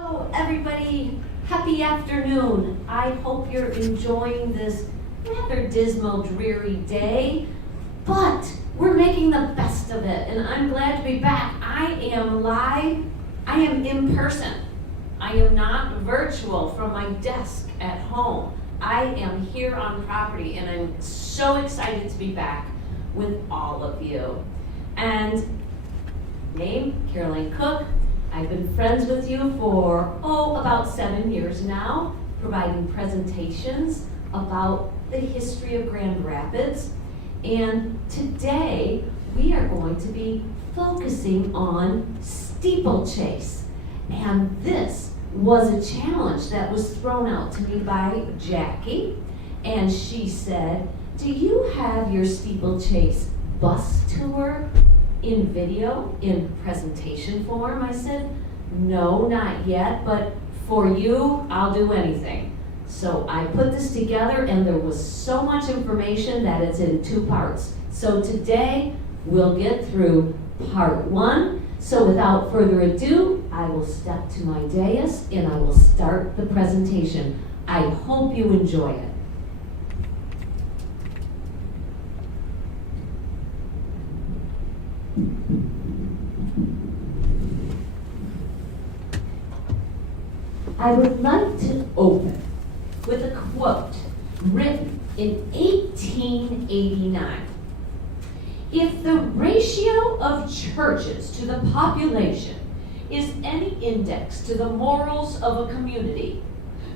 Hello, everybody. Happy afternoon. I hope you're enjoying this rather dismal, dreary day, but we're making the best of it, and I'm glad to be back. I am live. I am in person. I am not virtual from my desk at home. I am here on property, and I'm so excited to be back with all of you. And name, Caroline Cook. I've been friends with you for, about 7 years now, providing presentations about the history of Grand Rapids. And today, we are going to be focusing on steeplechase. And this was a challenge that was thrown out to me by Jackie. And she said, do you have your steeplechase bus tour in video, in presentation form? I said, no, not yet, but for you, I'll do anything. So I put this together, and there was so much information that it's in 2 parts. So today, we'll get through part 1. So without further ado, I will step to my dais, and I will start the presentation. I hope you enjoy it. I would like to open with a quote written in 1889. If the ratio of churches to the population is any index to the morals of a community,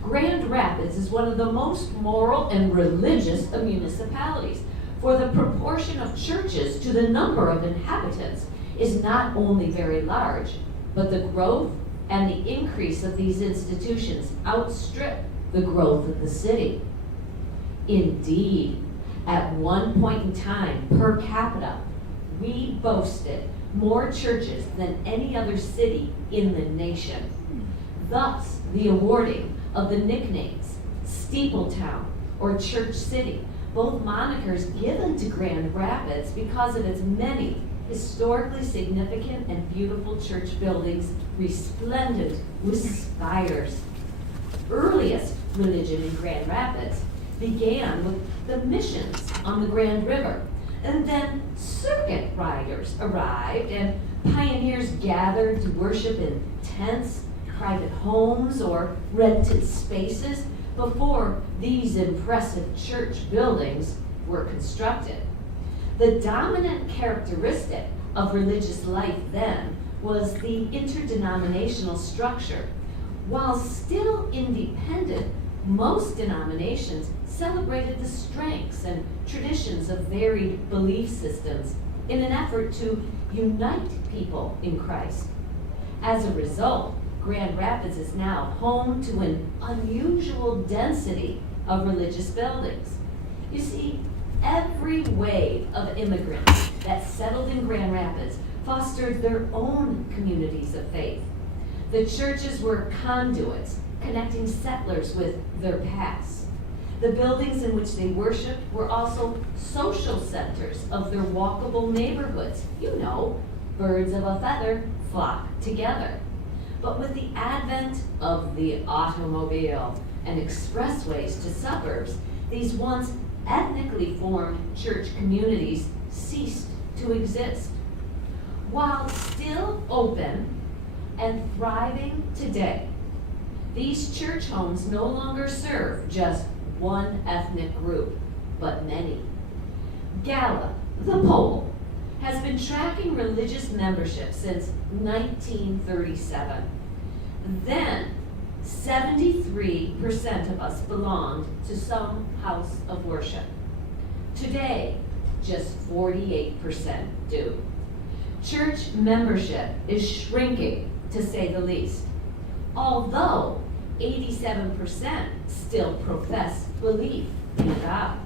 Grand Rapids is one of the most moral and religious of municipalities, for the proportion of churches to the number of inhabitants is not only very large, but the growth and the increase of these institutions outstrip the growth of the city. Indeed, at one point in time, per capita, we boasted more churches than any other city in the nation. Thus, the awarding of the nicknames Steepletown or Church City, both monikers given to Grand Rapids because of its many historically significant and beautiful church buildings resplendent with spires. Earliest religion in Grand Rapids began with the missions on the Grand River, and then circuit riders arrived and pioneers gathered to worship in tents, private homes, or rented spaces before these impressive church buildings were constructed. The dominant characteristic of religious life then was the interdenominational structure. While still independent, most denominations celebrated the strengths and traditions of varied belief systems in an effort to unite people in Christ. As a result, Grand Rapids is now home to an unusual density of religious buildings. You see, every wave of immigrants that settled in Grand Rapids fostered their own communities of faith. The churches were conduits connecting settlers with their past. The buildings in which they worshiped were also social centers of their walkable neighborhoods. You know, birds of a feather flock together. But with the advent of the automobile and expressways to suburbs, these once ethnically formed church communities ceased to exist. While still open and thriving today, these church homes no longer serve just one ethnic group, but many. Gallup, the poll, has been tracking religious membership since 1937. Then, 73% of us belonged to some house of worship. Today, just 48% do. Church membership is shrinking, to say the least, although 87% still profess belief in God.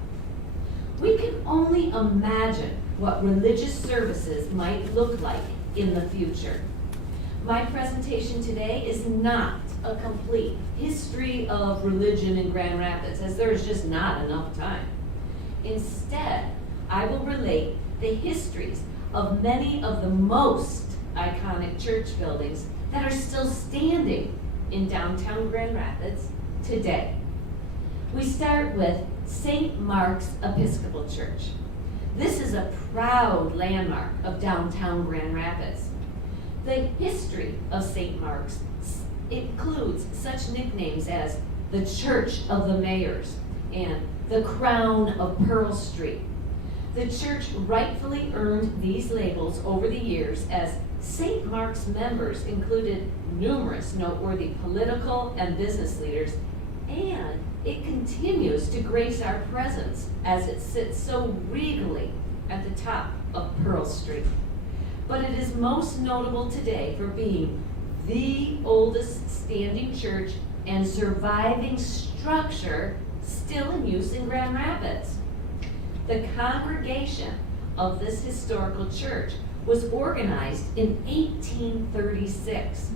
We can only imagine what religious services might look like in the future. My presentation today is not a complete history of religion in Grand Rapids, as there is just not enough time. Instead, I will relate the histories of many of the most iconic church buildings that are still standing in downtown Grand Rapids today. We start with St. Mark's Episcopal Church. This is a proud landmark of downtown Grand Rapids. The history of St. Mark's includes such nicknames as the Church of the Mayors and the Crown of Pearl Street. The church rightfully earned these labels over the years as St. Mark's members included numerous noteworthy political and business leaders, and it continues to grace our presence as it sits so regally at the top of Pearl Street. But it is most notable today for being the oldest standing church and surviving structure still in use in Grand Rapids. The congregation of this historical church was organized in 1836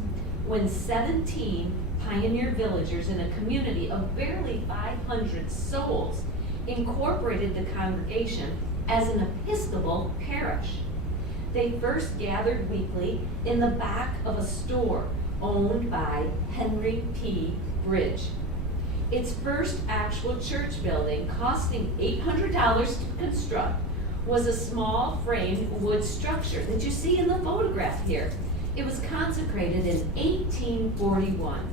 when 17 pioneer villagers in a community of barely 500 souls incorporated the congregation as an Episcopal parish. They first gathered weekly in the back of a store owned by Henry P. Bridge. Its first actual church building, costing $800 to construct, was a small framed wood structure that you see in the photograph here. It was consecrated in 1841.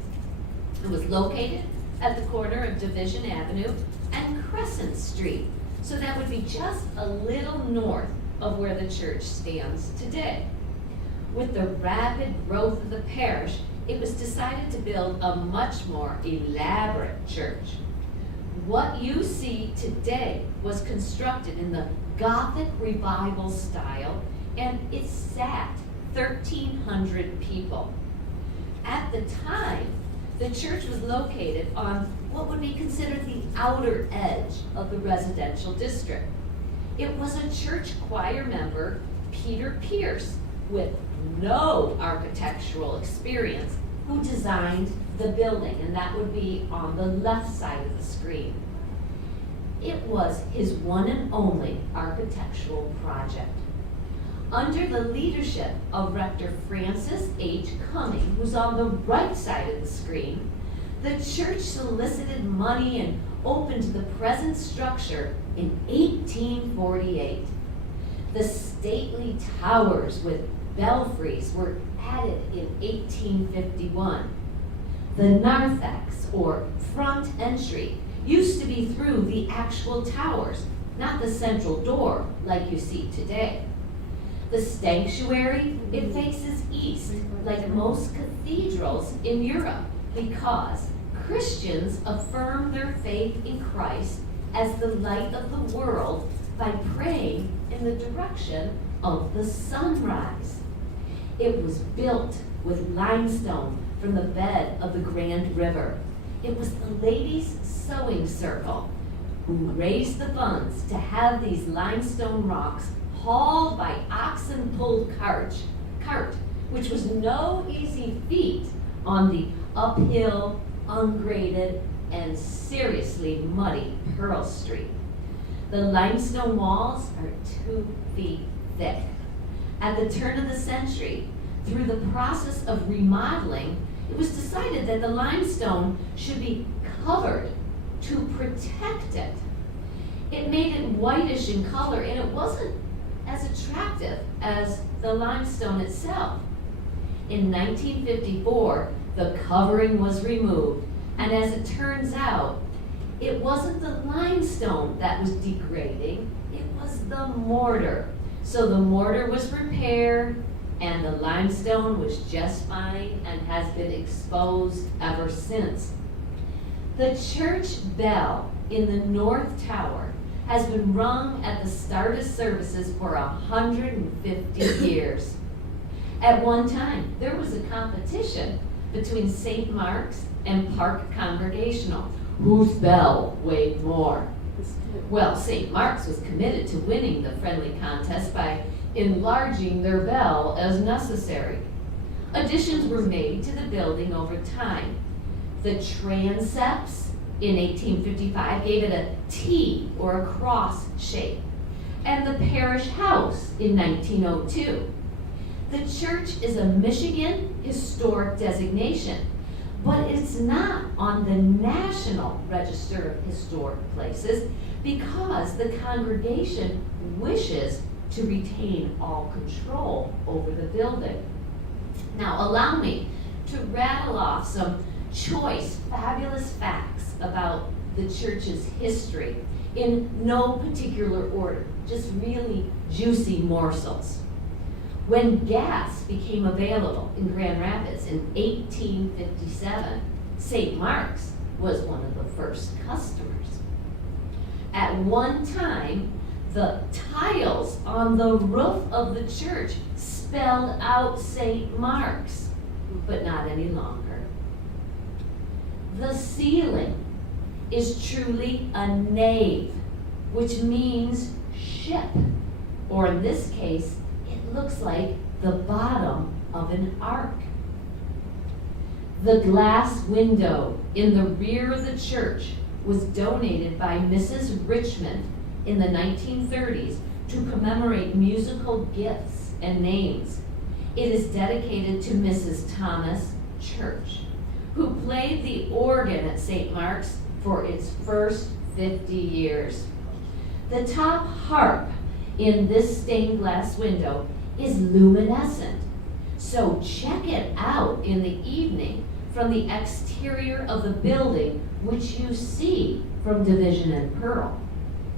It was located at the corner of Division Avenue and Crescent Street, so that would be just a little north of where the church stands today. With the rapid growth of the parish, it was decided to build a much more elaborate church. What you see today was constructed in the Gothic Revival style, and it sat 1,300 people. At the time, the church was located on what would be considered the outer edge of the residential district. It was a church choir member, Peter Pierce, with no architectural experience, who designed the building, and that would be on the left side of the screen. It was his one and only architectural project. Under the leadership of Rector Francis H. Cumming, who's on the right side of the screen, the church solicited money and opened the present structure in 1848. The stately towers with belfries were added in 1851. The narthex, or front entry, used to be through the actual towers, not the central door like you see today. The sanctuary, it faces east, like most cathedrals in Europe, because Christians affirm their faith in Christ as the light of the world by praying in the direction of the sunrise. It was built with limestone from the bed of the Grand River. It was the ladies' sewing circle who raised the funds to have these limestone rocks hauled by oxen-pulled cart, which was no easy feat on the uphill, ungraded, and seriously muddy Pearl Street. The limestone walls are 2 feet thick. At the turn of the century, through the process of remodeling, it was decided that the limestone should be covered to protect it. It made it whitish in color, and it wasn't as attractive as the limestone itself. In 1954, the covering was removed, and as it turns out, it wasn't the limestone that was degrading, it was the mortar. So the mortar was repaired, and the limestone was just fine and has been exposed ever since. The church bell in the North Tower has been rung at the start of services for 150 years. At one time, there was a competition between St. Mark's and Park Congregational, whose bell weighed more. Well, St. Mark's was committed to winning the friendly contest by enlarging their bell as necessary. Additions were made to the building over time. The transepts in 1855 gave it a T or a cross shape, and the parish house in 1902. The church is a Michigan historic designation, but it's not on the National Register of Historic Places because the congregation wishes to retain all control over the building. Now, allow me to rattle off some choice, fabulous facts about the church's history in no particular order, just really juicy morsels. When gas became available in Grand Rapids in 1857, St. Mark's was one of the first customers. At one time, the tiles on the roof of the church spelled out St. Mark's, but not any longer. The ceiling is truly a nave, which means ship, or in this case, it looks like the bottom of an ark. The glass window in the rear of the church was donated by Mrs. Richmond in the 1930s to commemorate musical gifts and names. It is dedicated to Mrs. Thomas Church, who played the organ at St. Mark's for its first 50 years. The top harp in this stained glass window is luminescent, so check it out in the evening from the exterior of the building, which you see from Division and Pearl.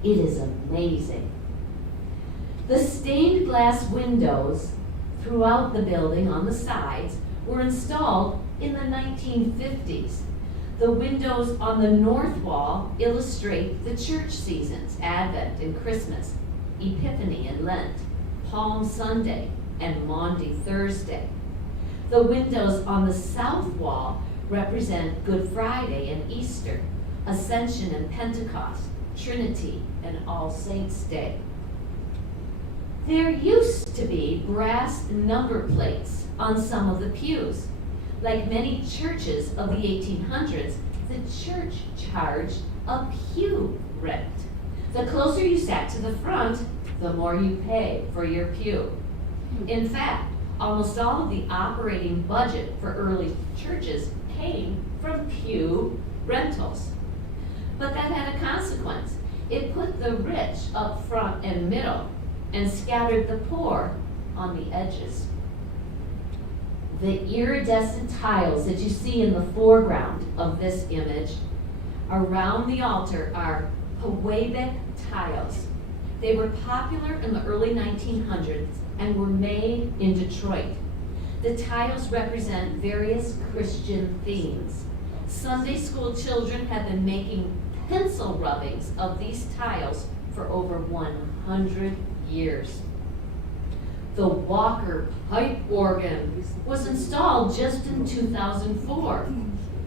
It is amazing. The stained glass windows throughout the building on the sides were installed in the 1950s. The windows on the north wall illustrate the church seasons, Advent and Christmas, Epiphany and Lent, Palm Sunday and Maundy Thursday. The windows on the south wall represent Good Friday and Easter, Ascension and Pentecost, Trinity and All Saints' Day. There used to be brass number plates on some of the pews. Like many churches of the 1800s, the church charged a pew rent. The closer you sat to the front, the more you pay for your pew. In fact, almost all of the operating budget for early churches came from pew rentals. But that had a consequence. It put the rich up front and middle and scattered the poor on the edges. The iridescent tiles that you see in the foreground of this image around the altar are Pewabic tiles. They were popular in the early 1900s and were made in Detroit. The tiles represent various Christian themes. Sunday school children have been making pencil rubbings of these tiles for over 100 years. The Walker pipe organ was installed just in 2004.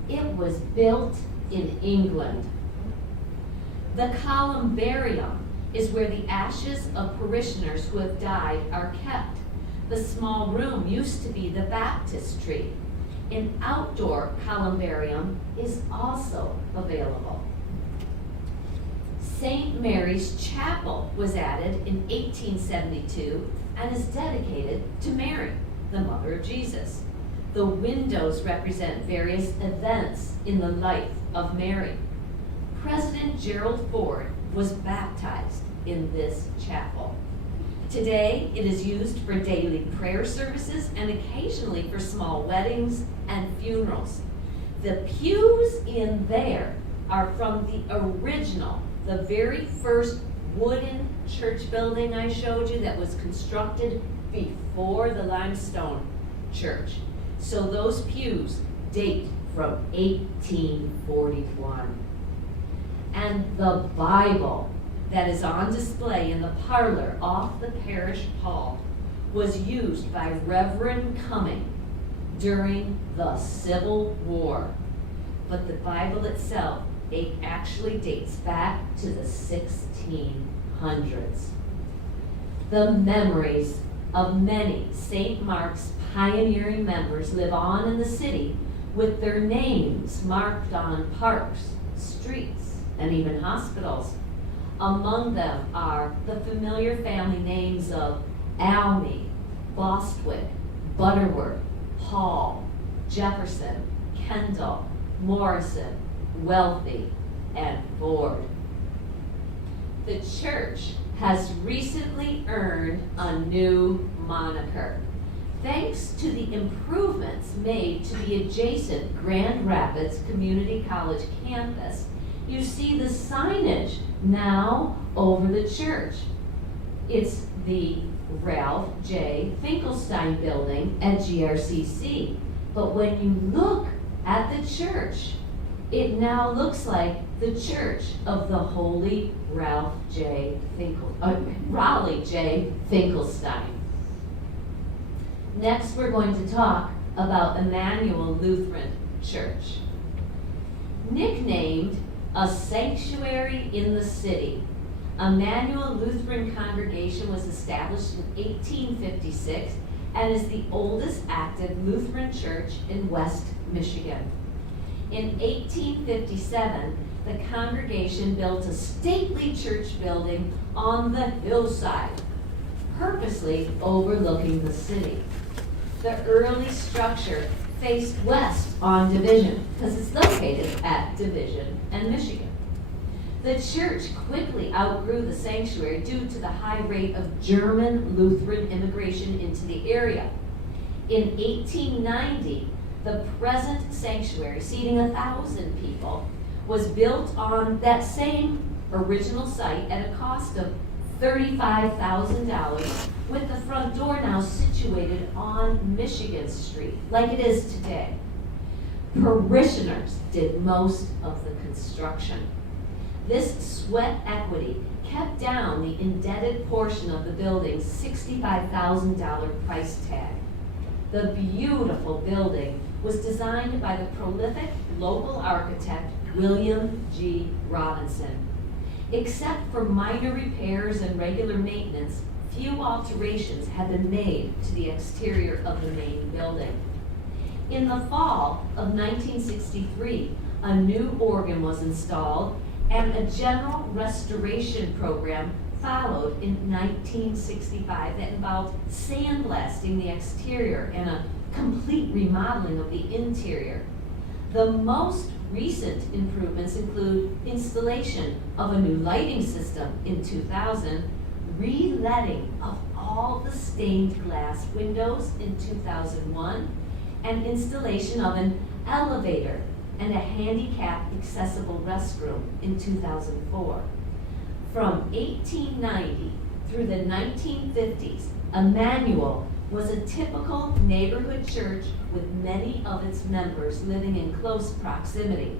It was built in England. The columbarium is where the ashes of parishioners who have died are kept. The small room used to be the baptistry. An outdoor columbarium is also available. St. Mary's Chapel was added in 1872 and is dedicated to Mary, the mother of Jesus. The windows represent various events in the life of Mary. President Gerald Ford was baptized in this chapel. Today, it is used for daily prayer services and occasionally for small weddings and funerals. The pews in there are from the original, the very first wooden church building I showed you that was constructed before the limestone church. So those pews date from 1841. And the Bible that is on display in the parlor off the parish hall was used by Reverend Cumming during the Civil War. But the Bible itself, it actually dates back to the 1600s. The memories of many St. Mark's pioneering members live on in the city with their names marked on parks, streets, and even hospitals. Among them are the familiar family names of Almy, Bostwick, Butterworth, Hall, Jefferson, Kendall, Morrison, Wealthy, and Ford. The church has recently earned a new moniker. Thanks to the improvements made to the adjacent Grand Rapids Community College campus, you see the signage now over the church. It's the Ralph J. Finkelstein building at GRCC. But when you look at the church, it now looks like the Church of the Holy Ralph J. Raleigh J. Finkelstein. Next, we're going to talk about Emmanuel Lutheran Church. Nicknamed a sanctuary in the city, Emmanuel Lutheran Congregation was established in 1856 and is the oldest active Lutheran church in West Michigan. In 1857, the congregation built a stately church building on the hillside, purposely overlooking the city. The early structure faced west on Division, because it's located at Division and Michigan. The church quickly outgrew the sanctuary due to the high rate of German Lutheran immigration into the area. In 1890, the present sanctuary, seating 1,000 people, was built on that same original site at a cost of $35,000, with the front door now situated on Michigan Street, like it is today. Parishioners did most of the construction. This sweat equity kept down the indebted portion of the building's $65,000 price tag. The beautiful building was designed by the prolific local architect William G. Robinson. Except for minor repairs and regular maintenance, few alterations have been made to the exterior of the main building. In the fall of 1963, a new organ was installed and a general restoration program followed in 1965 that involved sandblasting the exterior and a complete remodeling of the interior. The most recent improvements include installation of a new lighting system in 2000, re-letting of all the stained glass windows in 2001, and installation of an elevator and a handicap accessible restroom in 2004. From 1890 through the 1950s, Emmanuel was a typical neighborhood church with many of its members living in close proximity.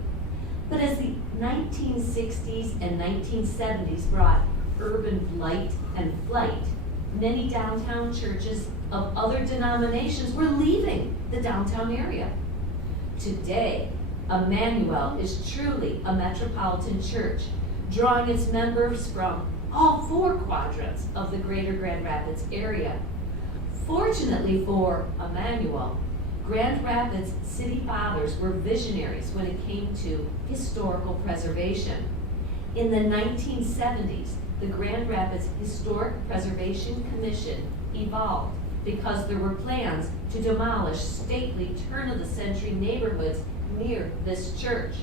But as the 1960s and 1970s brought urban blight and flight, many downtown churches of other denominations were leaving the downtown area. Today, Emmanuel is truly a metropolitan church, drawing its members from all four quadrants of the greater Grand Rapids area. Fortunately for Emmanuel, Grand Rapids city fathers were visionaries when it came to historical preservation. In the 1970s, the Grand Rapids Historic Preservation Commission evolved because there were plans to demolish stately turn-of-the-century neighborhoods near this church.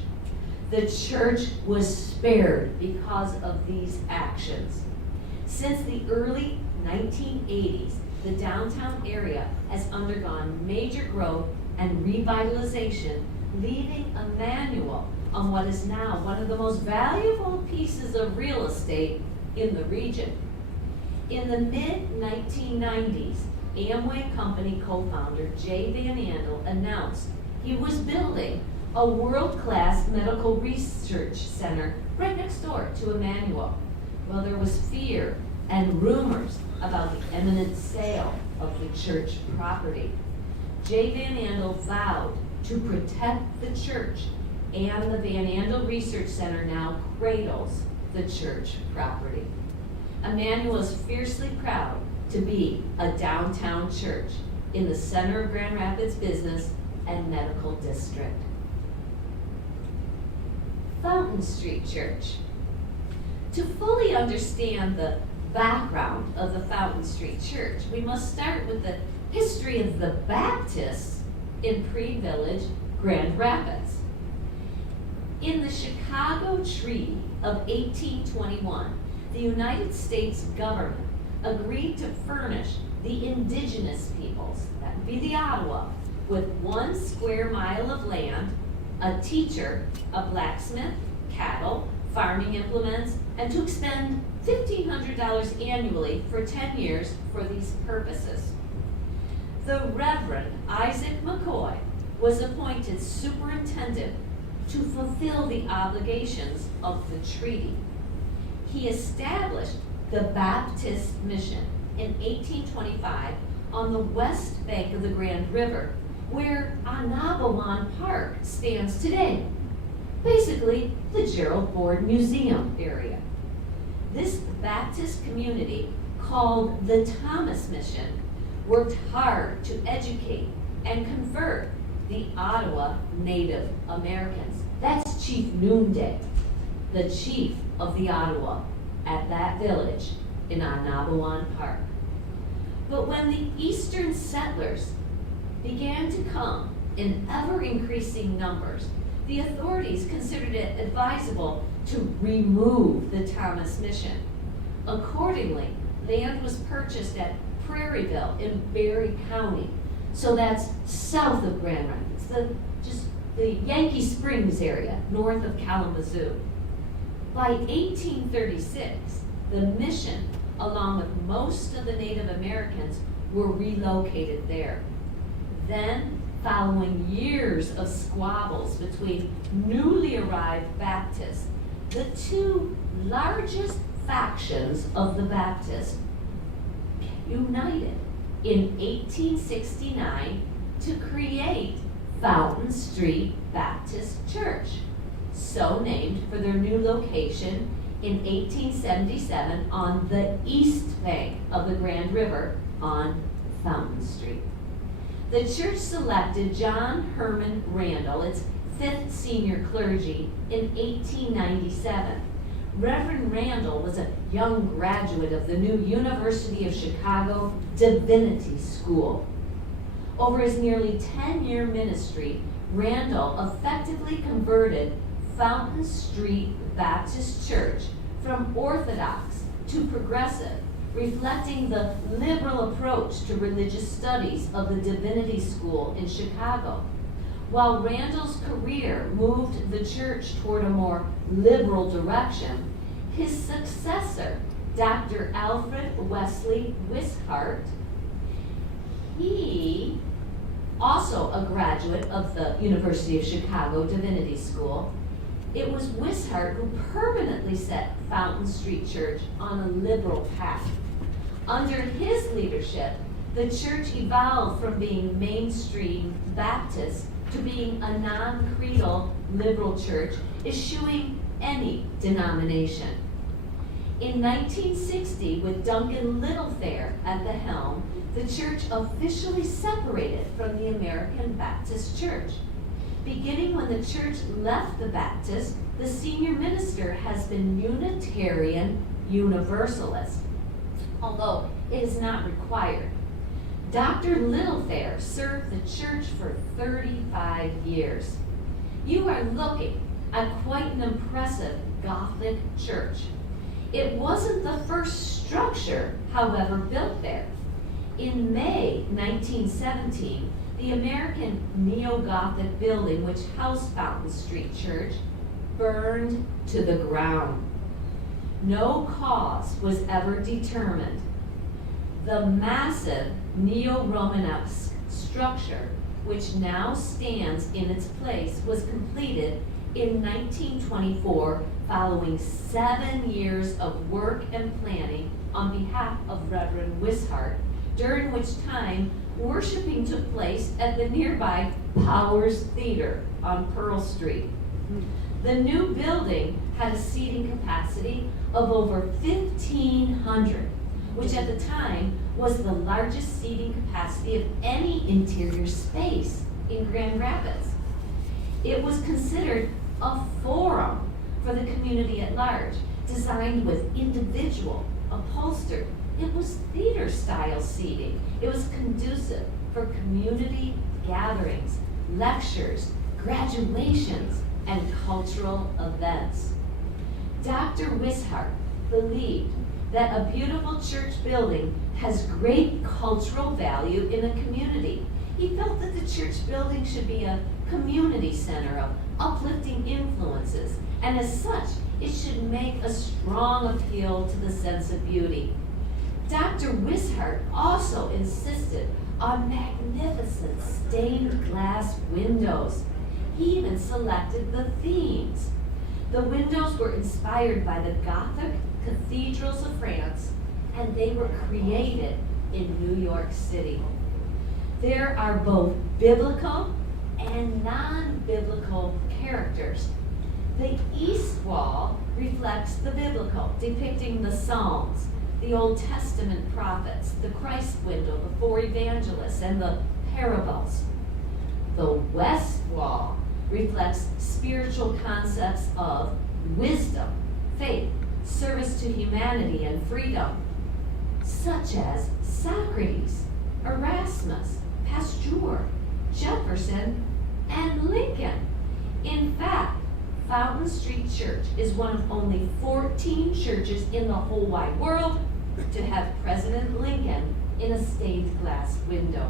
The church was spared because of these actions. Since the early 1980s, the downtown area has undergone major growth and revitalization, leaving Emmanuel on what is now one of the most valuable pieces of real estate in the region. In the mid-1990s, Amway Company co-founder J. Van Andel announced he was building a world-class medical research center right next door to Emmanuel. Well, there was fear and rumors about the imminent sale of the church property. J. Van Andel vowed to protect the church, and the Van Andel Research Center now cradles the church property. Emmanuel is fiercely proud to be a downtown church in the center of Grand Rapids business and medical district. Fountain Street Church. To fully understand the background of the Fountain Street Church, we must start with the history of the Baptists in pre-village Grand Rapids. In the Chicago Treaty of 1821, the United States government agreed to furnish the indigenous peoples, that would be the Ottawa, with 1 square mile of land, a teacher, a blacksmith, cattle, farming implements, and to expend $1,500 annually for 10 years for these purposes. The Reverend Isaac McCoy was appointed superintendent to fulfill the obligations of the treaty. He established the Baptist Mission in 1825 on the west bank of the Grand River, where Anabawan Park stands today, basically the Gerald Ford Museum area. This Baptist community, called the Thomas Mission, worked hard to educate and convert the Ottawa Native Americans. That's Chief Noonday, the chief of the Ottawa at that village in Anabawan Park. But when the eastern settlers began to come in ever-increasing numbers, the authorities considered it advisable to remove the Thomas Mission. Accordingly, land was purchased at Prairieville in Barry County. So that's south of Grand Rapids, just the Yankee Springs area, north of Kalamazoo. By 1836, the mission, along with most of the Native Americans, were relocated there. Then, following years of squabbles between newly arrived Baptists, the 2 largest factions of the Baptists united in 1869 to create Fountain Street Baptist Church, so named for their new location in 1877 on the east bank of the Grand River on Fountain Street. The church selected John Herman Randall, its 5th senior clergy, in 1897. Reverend Randall was a young graduate of the new University of Chicago Divinity School. Over his nearly 10-year ministry, Randall effectively converted Fountain Street Baptist Church from Orthodox to progressive, reflecting the liberal approach to religious studies of the Divinity School in Chicago. While Randall's career moved the church toward a more liberal direction, his successor, Dr. Alfred Wesley Wishart, he, also a graduate of the University of Chicago Divinity School, it was Wishart who permanently set Fountain Street Church on a liberal path. Under his leadership, the church evolved from being mainstream Baptist to being a non-creedal liberal church, eschewing any denomination. In 1960, with Duncan Littlefair at the helm, the church officially separated from the American Baptist Church. Beginning when the church left the Baptist, the senior minister has been Unitarian Universalist, although it is not required. Dr. Littlefair served the church for 35 years. You are looking at quite an impressive Gothic church. It wasn't the first structure, however, built there. In May 1917, the American Neo-Gothic building, which housed Fountain Street Church, burned to the ground. No cause was ever determined. The massive Neo-Romanesque structure, which now stands in its place, was completed in 1924 following 7 years of work and planning on behalf of Reverend Wishart, during which time worshiping took place at the nearby Powers Theater on Pearl Street. The new building had a seating capacity of over 1,500, which at the time was the largest seating capacity of any interior space in Grand Rapids. It was considered a forum for the community at large, designed with individual, upholstered. It was theater-style seating. It was conducive for community gatherings, lectures, graduations, and cultural events. Dr. Wishart believed that a beautiful church building has great cultural value in a community. He felt that the church building should be a community center of uplifting influences, and as such, it should make a strong appeal to the sense of beauty. Dr. Wishart also insisted on magnificent stained glass windows. He even selected the themes. The windows were inspired by the Gothic cathedrals of France, and they were created in New York City. There are both biblical and non-biblical characters. The east wall reflects the biblical, depicting the Psalms, the Old Testament prophets, the Christ window, the four evangelists, and the parables. The west wall reflects spiritual concepts of wisdom, faith, service to humanity, and freedom, such as Socrates, Erasmus, Pasteur, Jefferson, and Lincoln. In fact, Fountain Street Church is one of only 14 churches in the whole wide world to have President Lincoln in a stained glass window.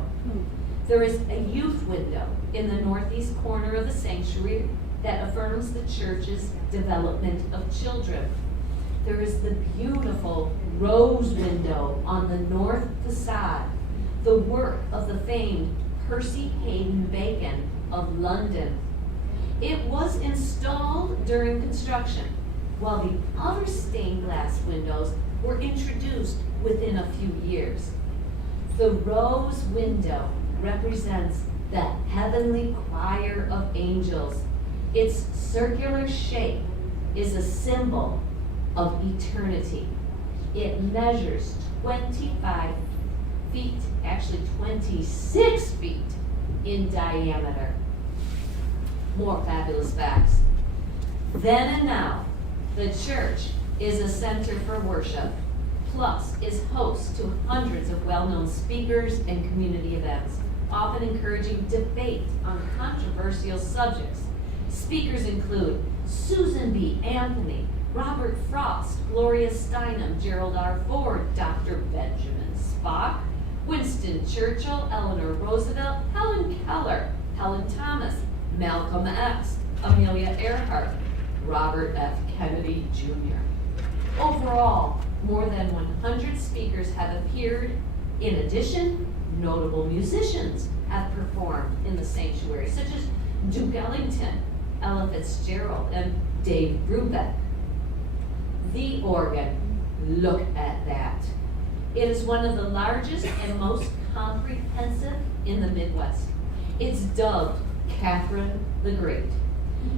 There is a youth window in the northeast corner of the sanctuary that affirms the church's development of children. There is the beautiful rose window on the north facade, the work of the famed Percy Hayden Bacon of London. It was installed during construction, while the other stained glass windows were introduced within a few years. The rose window represents the heavenly choir of angels. Its circular shape is a symbol of eternity. It measures 25 feet, actually 26 feet in diameter. More fabulous facts. Then and now, the church is a center for worship, plus is host to hundreds of well-known speakers and community events, often encouraging debate on controversial subjects. Speakers include Susan B. Anthony, Robert Frost, Gloria Steinem, Gerald R. Ford, Dr. Benjamin Spock, Winston Churchill, Eleanor Roosevelt, Helen Keller, Helen Thomas, Malcolm X, Amelia Earhart, Robert F. Kennedy Jr. Overall, more than 100 speakers have appeared. In addition, notable musicians have performed in the sanctuary, such as Duke Ellington, Ella Fitzgerald, and Dave Brubeck. The organ, look at that. It is one of the largest and most comprehensive in the Midwest. It's dubbed Catherine the Great.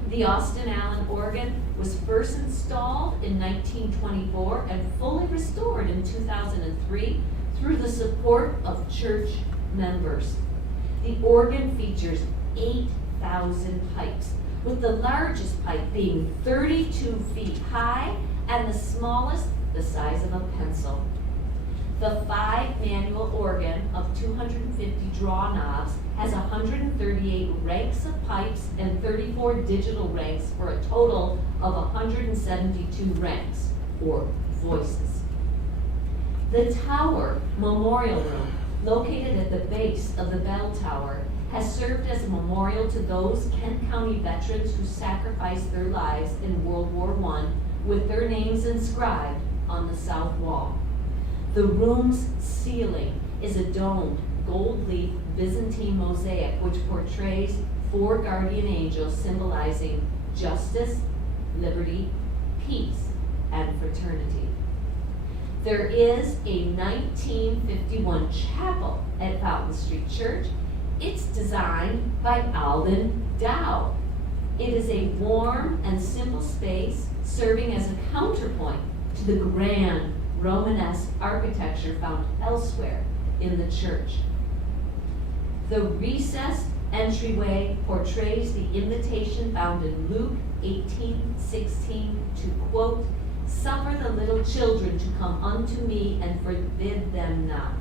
The Austin Allen organ was first installed in 1924 and fully restored in 2003 through the support of church members. The organ features 8,000 pipes, with the largest pipe being 32 feet high and the smallest the size of a pencil. The 5-manual organ of 250 draw knobs has 138 ranks of pipes and 34 digital ranks for a total of 172 ranks, or voices. The Tower Memorial Room, located at the base of the bell tower, has served as a memorial to those Kent County veterans who sacrificed their lives in World War I, with their names inscribed on the south wall. The room's ceiling is a domed, gold-leaf Byzantine mosaic which portrays 4 guardian angels symbolizing justice, liberty, peace, and fraternity. There is a 1951 chapel at Fountain Street Church. It's designed by Alden Dow. It is a warm and simple space serving as a counterpoint to the grand Romanesque architecture found elsewhere in the church. The recessed entryway portrays the invitation found in Luke 18:16 to, quote, "Suffer the little children to come unto me and forbid them not."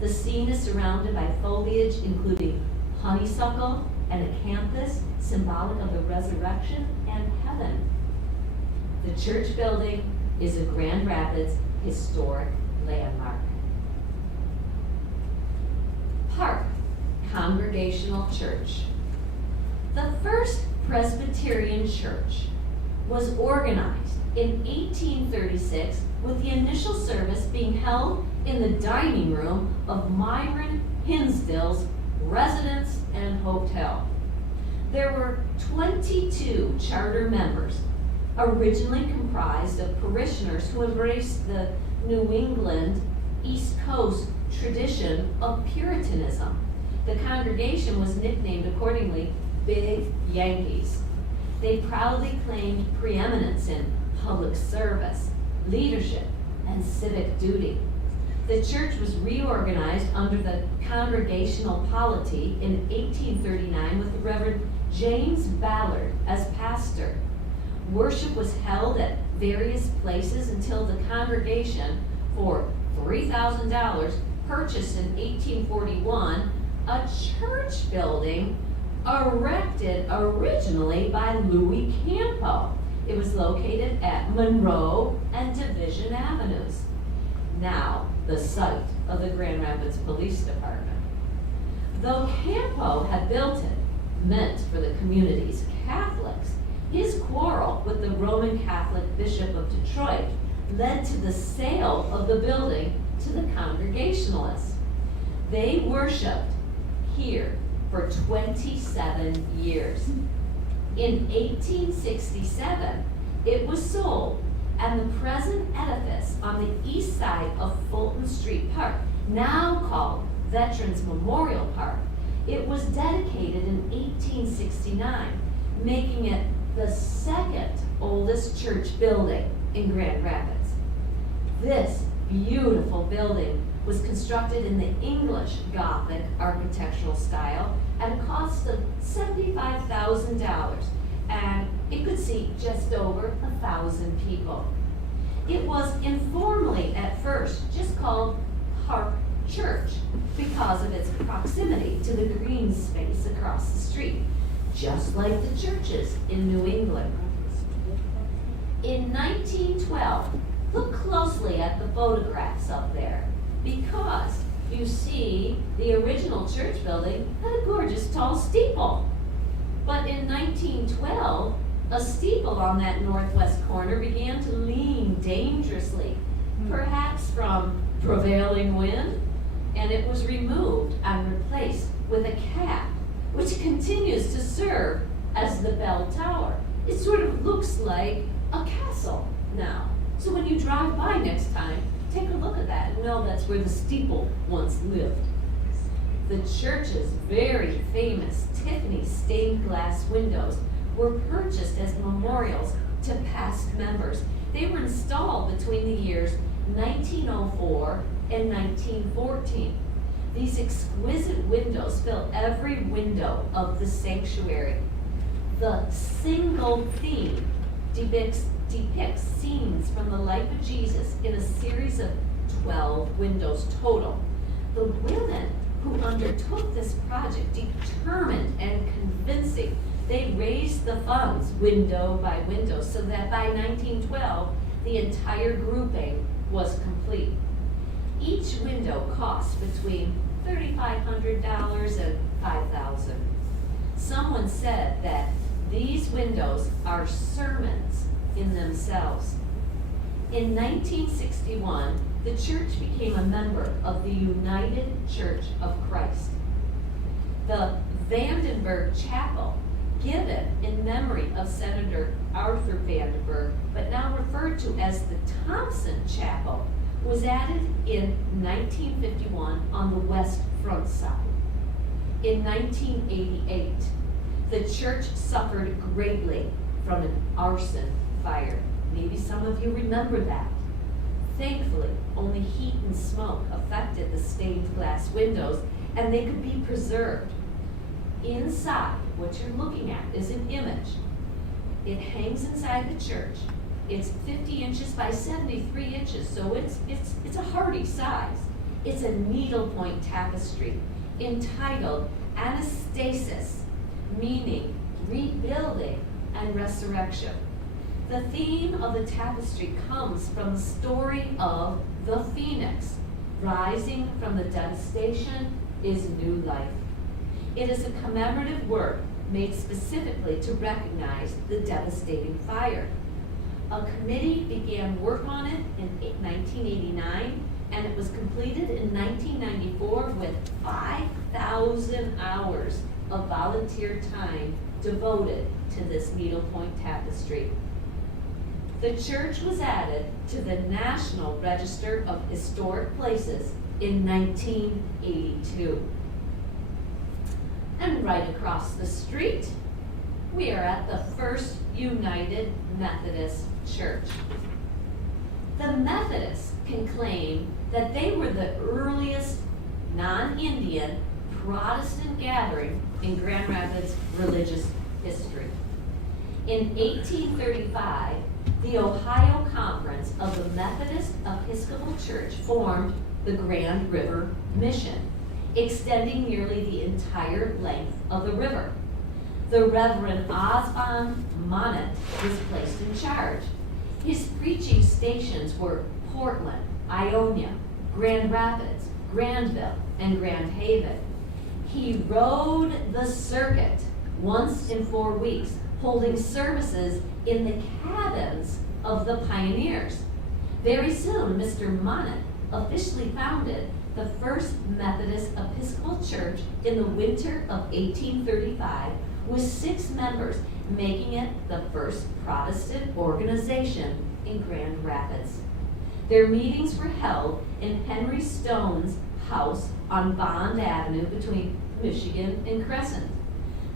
The scene is surrounded by foliage including honeysuckle, and a campus symbolic of the resurrection and heaven. The church building is a Grand Rapids historic landmark. Park Congregational Church. The first Presbyterian church was organized in 1836 with the initial service being held in the dining room of Myron Hinsdale's residence and hotel. There were 22 charter members, originally comprised of parishioners who embraced the New England East Coast tradition of Puritanism. The congregation was nicknamed accordingly Big Yankees. They proudly claimed preeminence in public service, leadership, and civic duty. The church was reorganized under the Congregational Polity in 1839 with the Reverend James Ballard as pastor. Worship was held at various places until the congregation, for $3,000, purchased in 1841 a church building erected originally by Louis Campo. It was located at Monroe and Division Avenues, now the site of the Grand Rapids Police Department. Though Campo had built it, meant for the community's Catholics, his quarrel with the Roman Catholic Bishop of Detroit led to the sale of the building to the Congregationalists. They worshiped here for 27 years. In 1867, it was sold, and the present edifice on the east side of Fulton Street Park, now called Veterans Memorial Park, it was dedicated in 1869, making it the second oldest church building in Grand Rapids. This beautiful building was constructed in the English Gothic architectural style at a cost of $75,000, and it could seat just over 1,000 people. It was informally at first just called Park Church because of its proximity to the green space across the street, just like the churches in New England. In 1912, look closely at the photographs up there, because you see the original church building had a gorgeous tall steeple. But in 1912, a steeple on that northwest corner began to lean dangerously, perhaps from prevailing wind, and it was removed and replaced with a cap, which continues to serve as the bell tower. It sort of looks like a castle now. So when you drive by next time, take a look at that and know that's where the steeple once lived. The church's very famous Tiffany stained glass windows were purchased as memorials to past members. They were installed between the years 1904 and 1914. These exquisite windows fill every window of the sanctuary. The single theme depicts scenes from the life of Jesus in a series of 12 windows total. The women who undertook this project, determined and convincing, they raised the funds window by window so that by 1912, the entire grouping was complete. Each window cost between $3,500 and $5,000. Someone said that these windows are sermons in themselves. In 1961, the church became a member of the United Church of Christ. The Vandenberg Chapel, given in memory of Senator Arthur Vandenberg, but now referred to as the Thompson Chapel, was added in 1951 on the west front side. In 1988, the church suffered greatly from an arson fire. Maybe some of you remember that. Thankfully, only heat and smoke affected the stained glass windows, and they could be preserved. Inside, what you're looking at is an image. It hangs inside the church. It's 50 inches by 73 inches, so it's a hardy size. It's a needlepoint tapestry entitled Anastasis, meaning rebuilding and resurrection. The theme of the tapestry comes from the story of the phoenix. Rising from the devastation is new life. It is a commemorative work made specifically to recognize the devastating fire. A committee began work on it in 1989, and it was completed in 1994 with 5,000 hours of volunteer time devoted to this needlepoint tapestry. The church was added to the National Register of Historic Places in 1982. And right across the street, we are at the First United Methodist Church. The Methodists can claim that they were the earliest non-Indian Protestant gathering in Grand Rapids religious history. In 1835, the Ohio Conference of the Methodist Episcopal Church formed the Grand River Mission, extending nearly the entire length of the river. The Reverend Osbon Monett was placed in charge. His preaching stations were Portland, Ionia, Grand Rapids, Grandville, and Grand Haven. He rode the circuit once in 4 weeks, holding services in the cabins of the pioneers. Very soon, Mr. Monett officially founded the First Methodist Episcopal Church in the winter of 1835 with 6 members, making it the first Protestant organization in Grand Rapids. Their meetings were held in Henry Stone's house on Bond Avenue between Michigan and Crescent.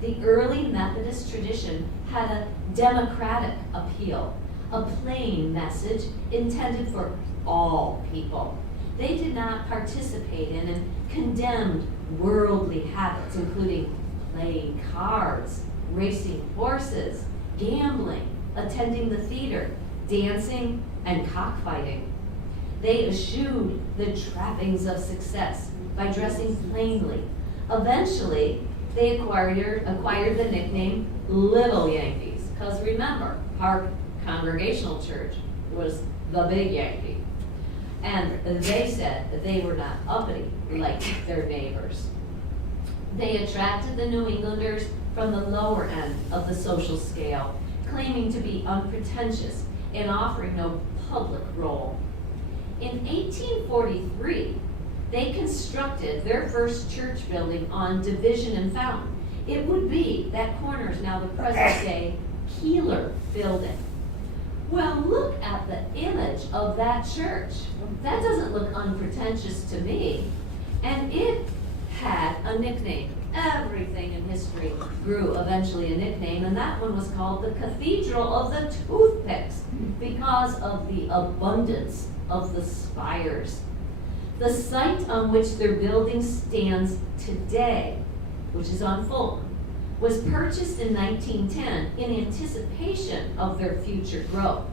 The early Methodist tradition had a democratic appeal, a plain message intended for all people. They did not participate in and condemned worldly habits, including playing cards, racing horses, gambling, attending the theater, dancing, and cockfighting. They eschewed the trappings of success by dressing plainly. Eventually, they acquired the nickname Little Yankees, because remember, Park Congregational Church was the big Yankee. And they said that they were not uppity like their neighbors. They attracted the New Englanders from the lower end of the social scale, claiming to be unpretentious and offering no public role. In 1843, they constructed their first church building on Division and Fountain. It would be, that corner is now the present day Keeler Building. Well, look at the image of that church. That doesn't look unpretentious to me. And it had a nickname. Everything in history grew eventually a nickname, and that one was called the Cathedral of the Toothpicks because of the abundance of the spires. The site on which their building stands today, which is on Fulton, was purchased in 1910 in anticipation of their future growth.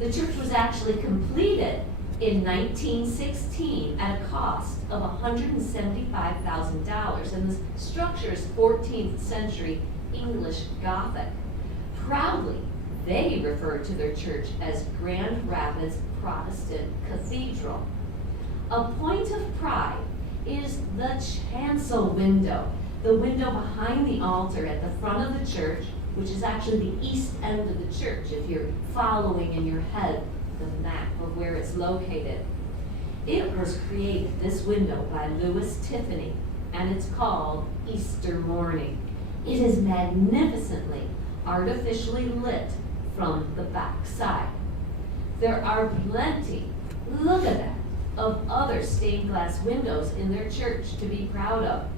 The church was actually completed in 1916 at a cost of $175,000, and the structure is 14th century English Gothic. Proudly, they referred to their church as Grand Rapids Protestant Cathedral. A point of pride is the chancel window, the window behind the altar at the front of the church, which is actually the east end of the church, if you're following in your head the map of where it's located. It was created, this window, by Louis Tiffany, and it's called Easter Morning. It is magnificently, artificially lit from the back side. There are plenty, look at that, of other stained glass windows in their church to be proud of.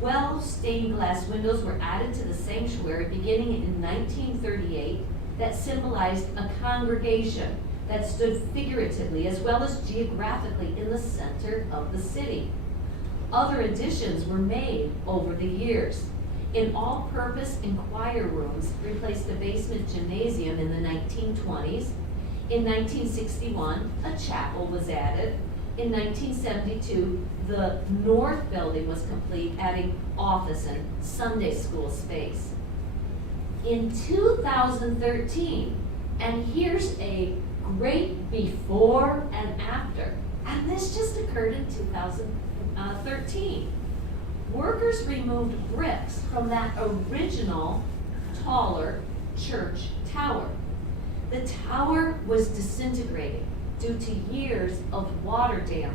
12 stained glass windows were added to the sanctuary beginning in 1938 that symbolized a congregation that stood figuratively as well as geographically in the center of the city. Other additions were made over the years. An all-purpose inquiry rooms replaced the basement gymnasium in the 1920s. In 1961, a chapel was added. In 1972, the north building was complete, adding office and Sunday school space. In 2013, and here's a great before and after, and this just occurred in 2013. Workers removed bricks from that original, taller church tower. The tower was disintegrating due to years of water damage.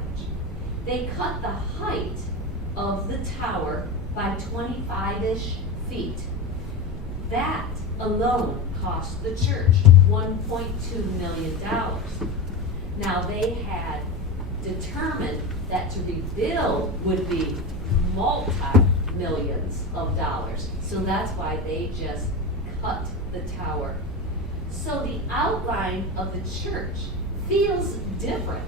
They cut the height of the tower by 25-ish feet. That alone cost the church $1.2 million. Now they had determined that to rebuild would be multi-millions of dollars. So that's why they just cut the tower. So the outline of the church feels different,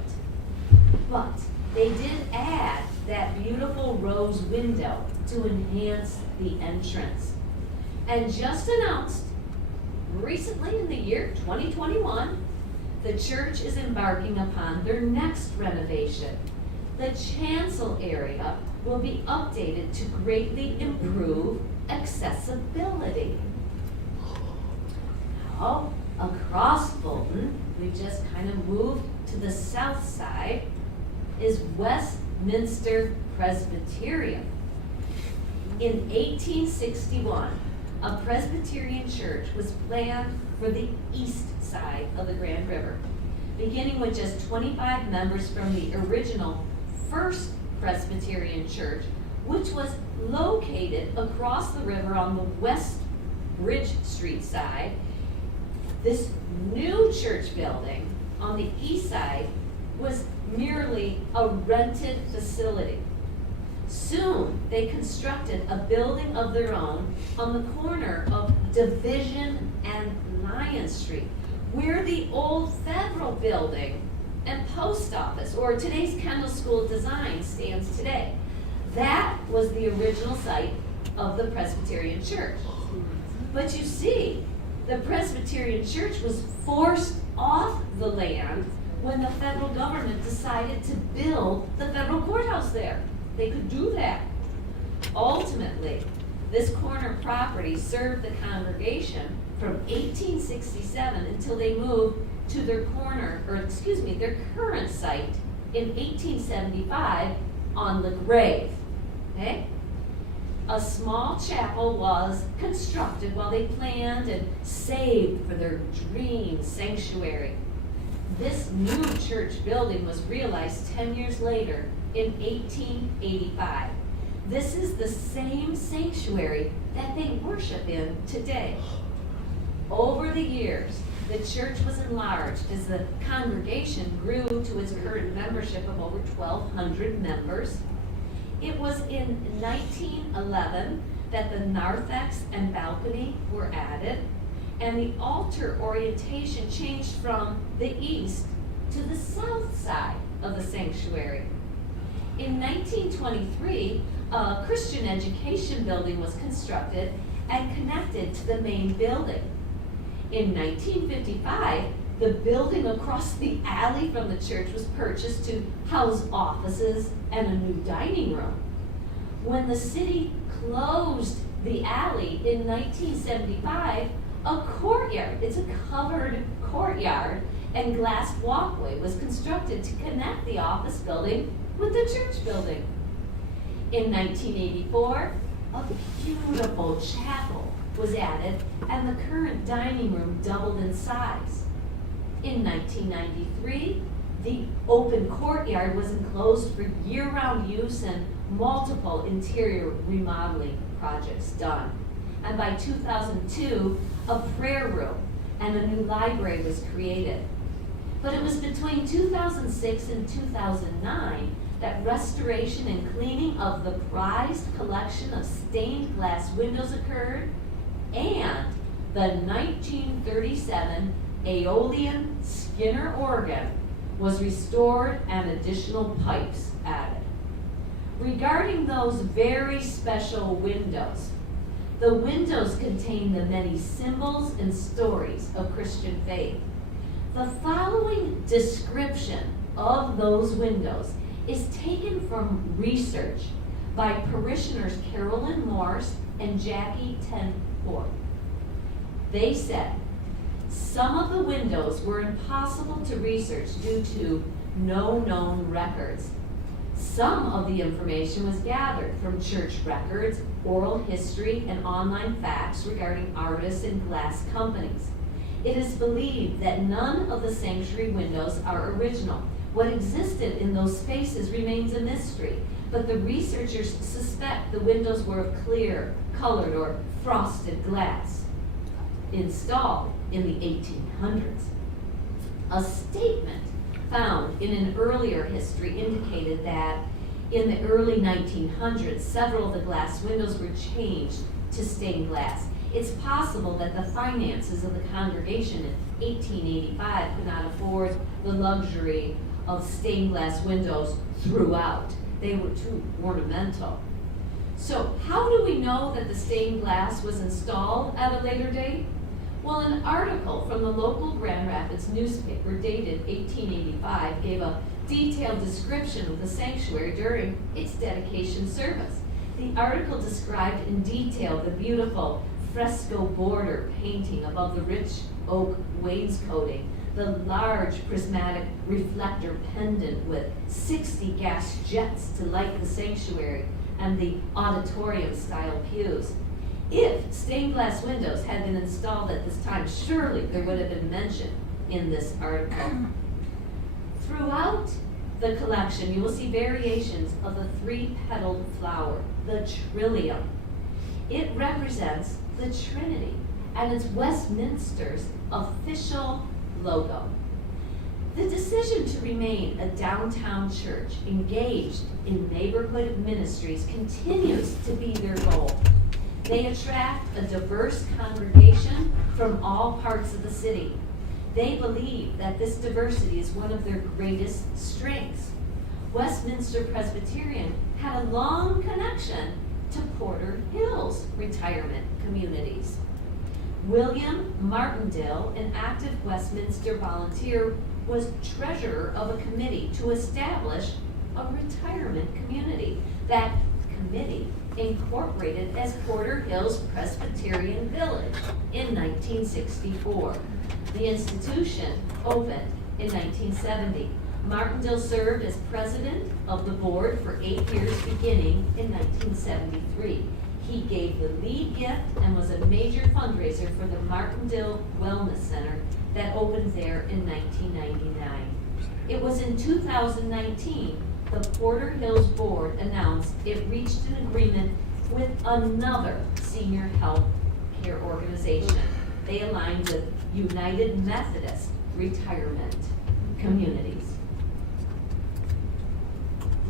but they did add that beautiful rose window to enhance the entrance. And just announced recently in the year 2021, the church is embarking upon their next renovation. The chancel area will be updated to greatly improve accessibility. Now, across Fulton, we just kind of moved to the south side, is Westminster Presbyterian. In 1861, a Presbyterian church was planned for the east side of the Grand River, beginning with just 25 members from the original First Presbyterian Church, which was located across the river on the West Bridge Street side. This new church building on the east side was merely a rented facility. Soon, they constructed a building of their own on the corner of Division and Lion Street, where the old federal building and post office, or today's Kendall School of Design, stands today. That was the original site of the Presbyterian Church. But you see, the Presbyterian Church was forced off the land when the federal government decided to build the federal courthouse there. They could do that. Ultimately, this corner property served the congregation from 1867 until they moved to their their current site in 1875 on the grave. Okay? A small chapel was constructed while they planned and saved for their dream sanctuary. This new church building was realized 10 years later in 1885. This is the same sanctuary that they worship in today. Over the years, the church was enlarged as the congregation grew to its current membership of over 1,200 members. It was in 1911 that the narthex and balcony were added, and the altar orientation changed from the east to the south side of the sanctuary. In 1923, a Christian education building was constructed and connected to the main building. In 1955, the building across the alley from the church was purchased to house offices and a new dining room. When the city closed the alley in 1975, a courtyard, it's a covered courtyard, and glass walkway was constructed to connect the office building with the church building. In 1984, a beautiful chapel was added, and the current dining room doubled in size. In 1993, the open courtyard was enclosed for year-round use and multiple interior remodeling projects done. And by 2002, a prayer room and a new library was created. But it was between 2006 and 2009 that restoration and cleaning of the prized collection of stained glass windows occurred, and the 1937 Aeolian Skinner organ was restored and additional pipes added. Regarding those very special windows, the windows contain the many symbols and stories of Christian faith. The following description of those windows is taken from research by parishioners Carolyn Morse and Jackie Tenford. They said some of the windows were impossible to research due to no known records. Some of the information was gathered from church records, oral history, and online facts regarding artists and glass companies. It is believed that none of the sanctuary windows are original. What existed in those spaces remains a mystery, but the researchers suspect the windows were of clear, colored, or frosted glass, installed in the 1800s. A statement found in an earlier history indicated that in the early 1900s, several of the glass windows were changed to stained glass. It's possible that the finances of the congregation in 1885 could not afford the luxury of stained glass windows throughout. They were too ornamental. So how do we know that the stained glass was installed at a later date? Well, an article from the local Grand Rapids newspaper dated 1885 gave a detailed description of the sanctuary during its dedication service. The article described in detail the beautiful fresco border painting above the rich oak wainscoting, the large prismatic reflector pendant with 60 gas jets to light the sanctuary, and the auditorium-style pews. If stained glass windows had been installed at this time, surely there would have been mention in this article. Throughout the collection, you will see variations of the three-petaled flower, the trillium. It represents the Trinity, and it's Westminster's official logo. The decision to remain a downtown church engaged in neighborhood ministries continues to be their goal. They attract a diverse congregation from all parts of the city. They believe that this diversity is one of their greatest strengths. Westminster Presbyterian had a long connection to Porter Hills retirement communities. William Martindale, an active Westminster volunteer, was treasurer of a committee to establish a retirement community. That committee incorporated as Porter Hills Presbyterian Village in 1964. The institution opened in 1970. Martindale served as president of the board for 8 years beginning in 1973. He gave the lead gift and was a major fundraiser for the Martindale Wellness Center that opened there in 1999. It was in 2019 the Porter Hills Board announced it reached an agreement with another senior health care organization. They aligned with United Methodist Retirement Communities.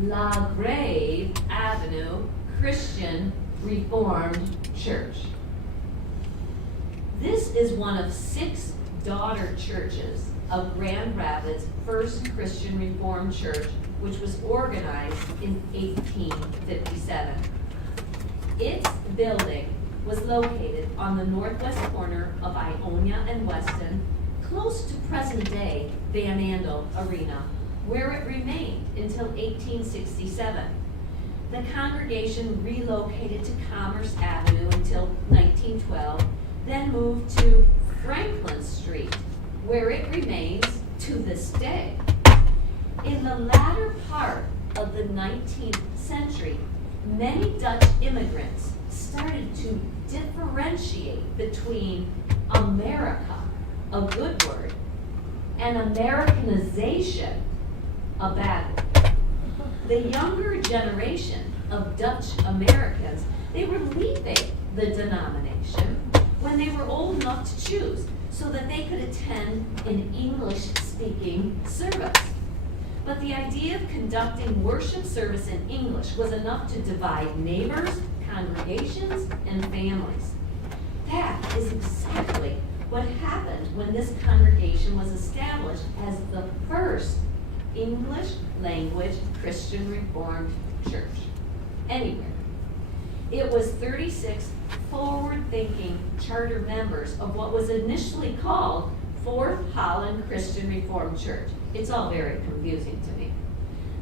La Grave Avenue Christian Reformed Church. This is one of 6 daughter churches of Grand Rapids First Christian Reformed Church, which was organized in 1857. Its building was located on the northwest corner of Ionia and Weston, close to present-day Van Andel Arena, where it remained until 1867. The congregation relocated to Commerce Avenue until 1912, then moved to Franklin Street, where it remains to this day. In the latter part of the 19th century, many Dutch immigrants started to differentiate between America, a good word, and Americanization, a bad word. The younger generation of Dutch Americans, they were leaving the denomination when they were old enough to choose so that they could attend an English-speaking service. But the idea of conducting worship service in English was enough to divide neighbors, congregations, and families. That is exactly what happened when this congregation was established as the first English language Christian Reformed church anywhere. It was 36 forward-thinking charter members of what was initially called Fourth Holland Christian Reformed Church. It's all very confusing to me.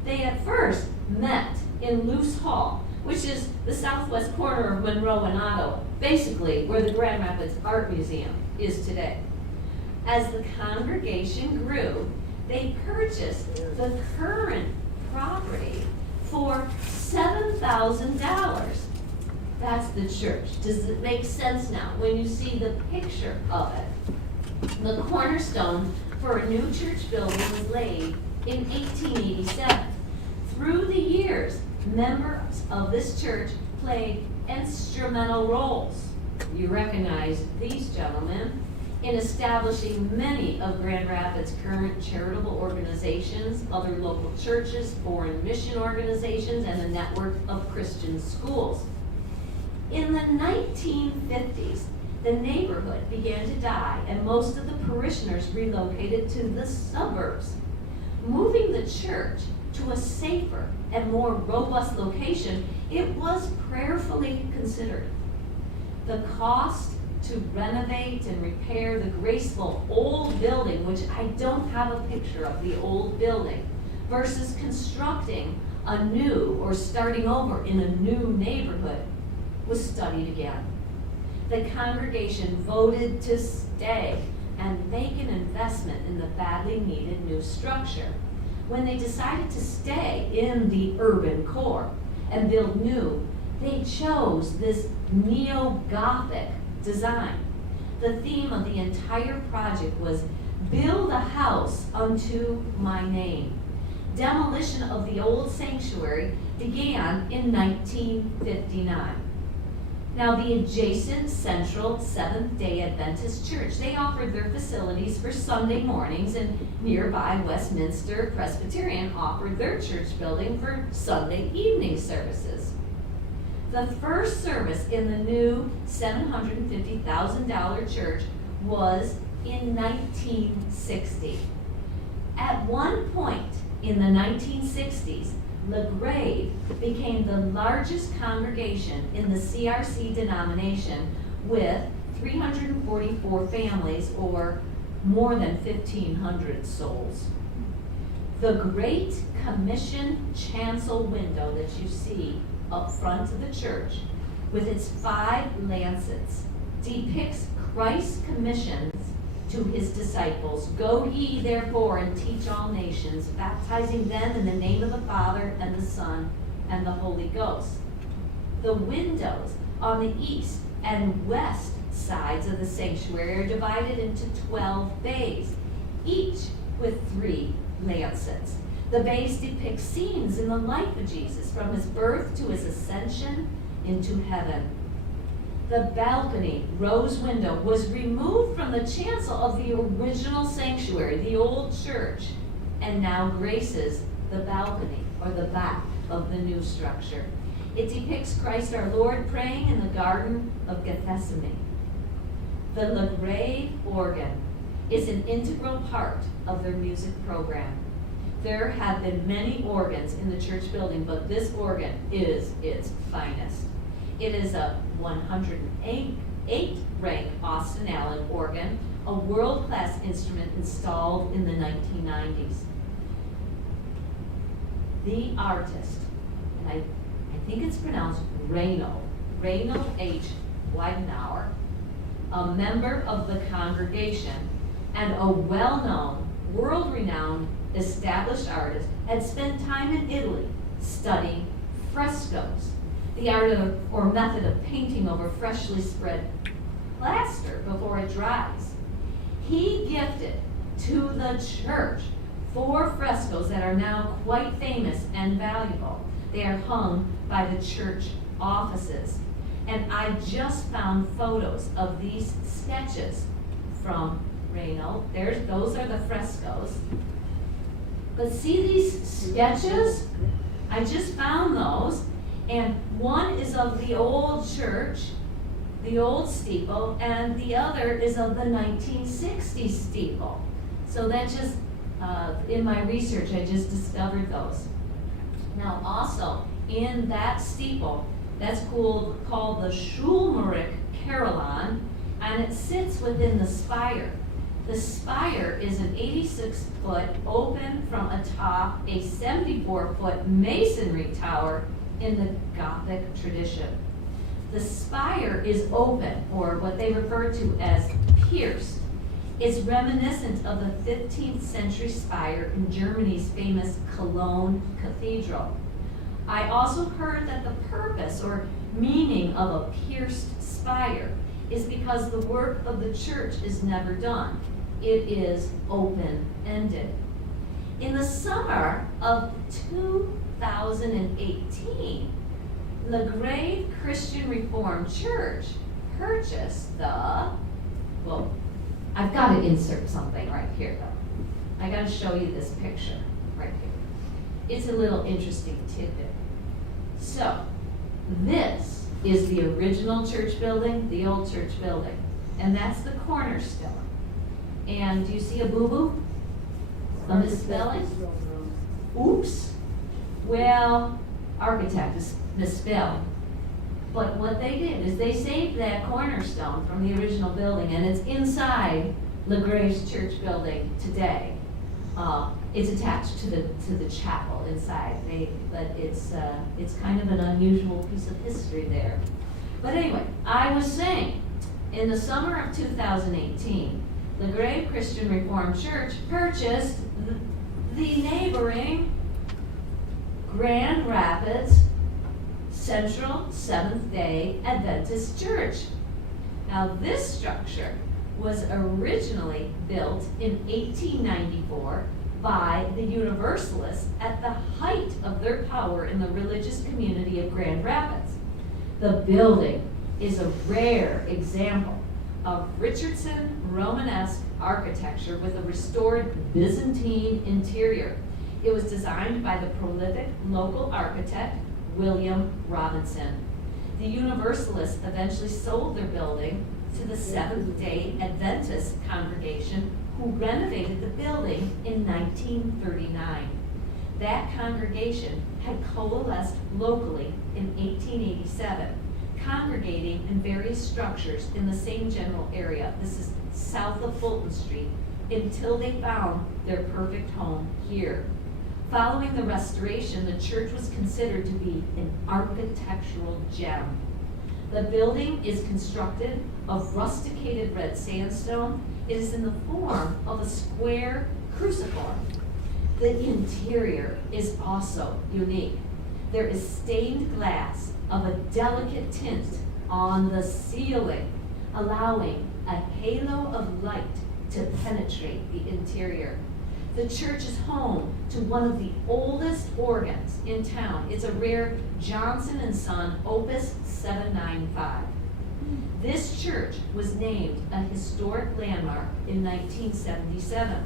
They at first met in Luce Hall, which is the southwest corner of Monroe and Ottawa, basically where the Grand Rapids Art Museum is today. As the congregation grew, they purchased the current property for $7,000. That's the church. Does it make sense now when you see the picture of it? The cornerstone for a new church building was laid in 1887. Through the years, members of this church played instrumental roles. You recognize these gentlemen in establishing many of Grand Rapids' current charitable organizations, other local churches, foreign mission organizations, and a network of Christian schools. In the 1950s, the neighborhood began to die and most of the parishioners relocated to the suburbs. Moving the church to a safer and more robust location, it was prayerfully considered. The cost to renovate and repair the graceful old building, which I don't have a picture of the old building, versus constructing a new or starting over in a new neighborhood, was studied again. The congregation voted to stay and make an investment in the badly needed new structure. When they decided to stay in the urban core and build new, they chose this neo-Gothic design. The theme of the entire project was "Build a house unto my name." Demolition of the old sanctuary began in 1959. Now, the adjacent Central Seventh-day Adventist Church, they offered their facilities for Sunday mornings, and nearby Westminster Presbyterian offered their church building for Sunday evening services. The first service in the new $750,000 church was in 1960. At one point in the 1960s, LaGrave became the largest congregation in the CRC denomination with 344 families, or more than 1,500 souls. The Great Commission chancel window that you see up front of the church, with its 5 lancets, depicts Christ's commissions to his disciples. "Go ye therefore and teach all nations, baptizing them in the name of the Father and the Son and the Holy Ghost." The windows on the east and west sides of the sanctuary are divided into 12 bays, each with 3 lancets. The bays depict scenes in the life of Jesus, from his birth to his ascension into heaven. The balcony rose window was removed from the chancel of the original sanctuary, the old church, and now graces the balcony, or the back, of the new structure. It depicts Christ our Lord praying in the Garden of Gethsemane. The LaGrave organ is an integral part of their music program. There have been many organs in the church building, but this organ is its finest. It is a 108 rank Austin Allen organ, a world-class instrument installed in the 1990s. The artist, and I think it's pronounced Reynold H. Weidenauer, a member of the congregation and a well-known, world-renowned established artist, had spent time in Italy studying frescoes, the art of, or method of painting over freshly spread plaster before it dries. He gifted to the church 4 frescoes that are now quite famous and valuable. They are hung by the church offices. And I just found photos of these sketches from Reynold. Those are the frescoes. But see these sketches? I just found those. And one is of the old church, the old steeple, and the other is of the 1960s steeple. So that just, in my research, I just discovered those. Now also, in that steeple, that's called the Schulmerich Carillon, and it sits within the spire. The spire is an 86-foot open from atop a 74-foot masonry tower in the Gothic tradition. The spire is open, or what they refer to as pierced. It's reminiscent of the 15th century spire in Germany's famous Cologne Cathedral. I also heard that the purpose or meaning of a pierced spire is because the work of the church is never done. It is open-ended. In the summer of 2018, the Grave Christian Reformed Church purchased the, well, I've got to insert something right here though. I got to show you this picture right here. It's a little interesting tidbit. So, this is the original church building, the old church building, and that's the cornerstone. And do you see a boo-boo? A misspelling? Oops. Well, architect is misspelled. But what they did is they saved that cornerstone from the original building, and it's inside LaGrave's church building today. It's attached to the chapel inside, but it's kind of an unusual piece of history there. But anyway, I was saying, in the summer of 2018, the Grave Christian Reformed Church purchased the neighboring Grand Rapids Central Seventh-day Adventist Church. Now, this structure was originally built in 1894 by the Universalists at the height of their power in the religious community of Grand Rapids. The building is a rare example of Richardson Romanesque architecture with a restored Byzantine interior. It was designed by the prolific local architect William Robinson. The Universalists eventually sold their building to the Seventh-day Adventist congregation, who renovated the building in 1939. That congregation had coalesced locally in 1887, congregating in various structures in the same general area. This is south of Fulton Street, until they found their perfect home here. Following the restoration, the church was considered to be an architectural gem. The building is constructed of rusticated red sandstone. It is in the form of a square cruciform. The interior is also unique. There is stained glass of a delicate tint on the ceiling, allowing a halo of light to penetrate the interior. The church is home to one of the oldest organs in town. It's a rare Johnson & Son Opus 795. This church was named a historic landmark in 1977.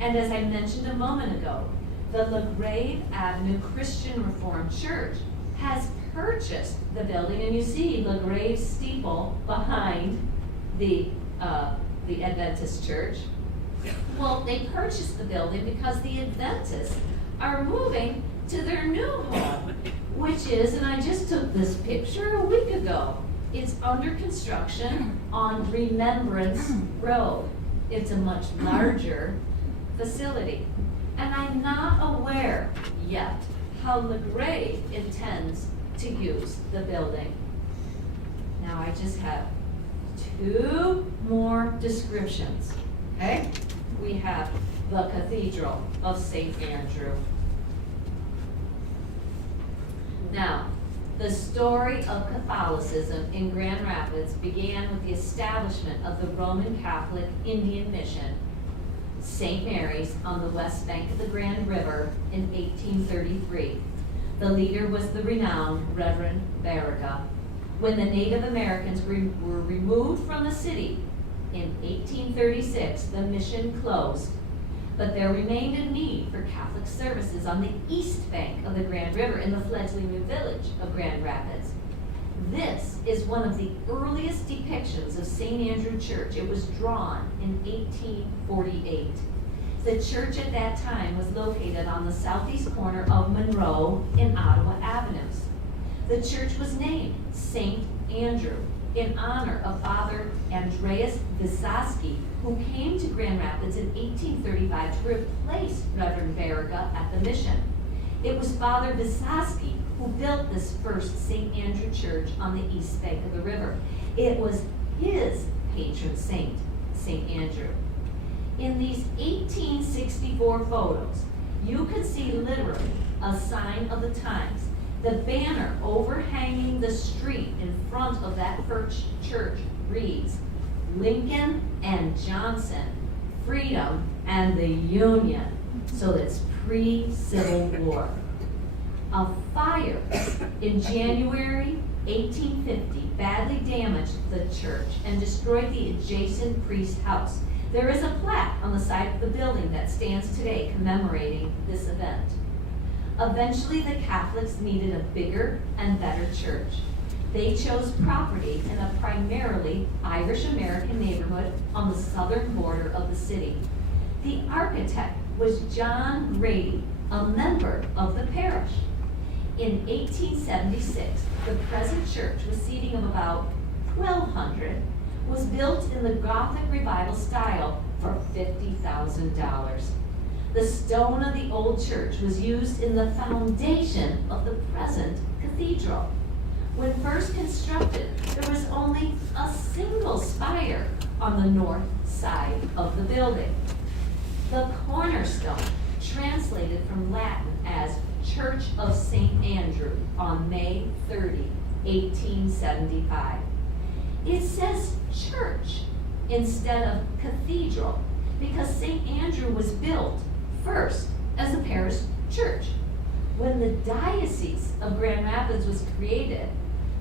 And as I mentioned a moment ago, the LaGrave Avenue Christian Reformed Church has purchased the building, and you see LaGrave's steeple behind the Adventist church. Well, they purchased the building because the Adventists are moving to their new home, which is, and I just took this picture a week ago, it's under construction on Remembrance Road. It's a much larger facility. And I'm not aware yet how LaGrave intends to use the building. Now I just have two more descriptions, okay? We have the Cathedral of St. Andrew. Now, the story of Catholicism in Grand Rapids began with the establishment of the Roman Catholic Indian Mission, St. Mary's, on the west bank of the Grand River in 1833. The leader was the renowned Reverend Barriga. When the Native Americans were removed from the city in 1836, the mission closed, but there remained a need for Catholic services on the east bank of the Grand River in the fledgling new village of Grand Rapids. This is one of the earliest depictions of St. Andrew Church. It was drawn in 1848. The church at that time was located on the southeast corner of Monroe and Ottawa Avenues. The church was named St. Andrew in honor of Father Andreas Wysoski, who came to Grand Rapids in 1835 to replace Reverend Barriga at the mission. It was Father Wysoski who built this first St. Andrew Church on the east bank of the river. It was his patron saint, St. Andrew. In these 1864 photos, you can see literally a sign of the times. The banner overhanging the street in front of that first church reads, "Lincoln and Johnson, freedom and the Union." So that's pre-Civil War. A fire in January 1850 badly damaged the church and destroyed the adjacent priest's house. There is a plaque on the side of the building that stands today commemorating this event. Eventually, the Catholics needed a bigger and better church. They chose property in a primarily Irish-American neighborhood on the southern border of the city. The architect was John Grady, a member of the parish. In 1876, the present church, with seating of about 1,200, was built in the Gothic Revival style for $50,000. The stone of the old church was used in the foundation of the present cathedral. When first constructed, there was only a single spire on the north side of the building. The cornerstone, translated from Latin as Church of St. Andrew on May 30, 1875. It says church instead of cathedral because St. Andrew was built first as a parish church. When the Diocese of Grand Rapids was created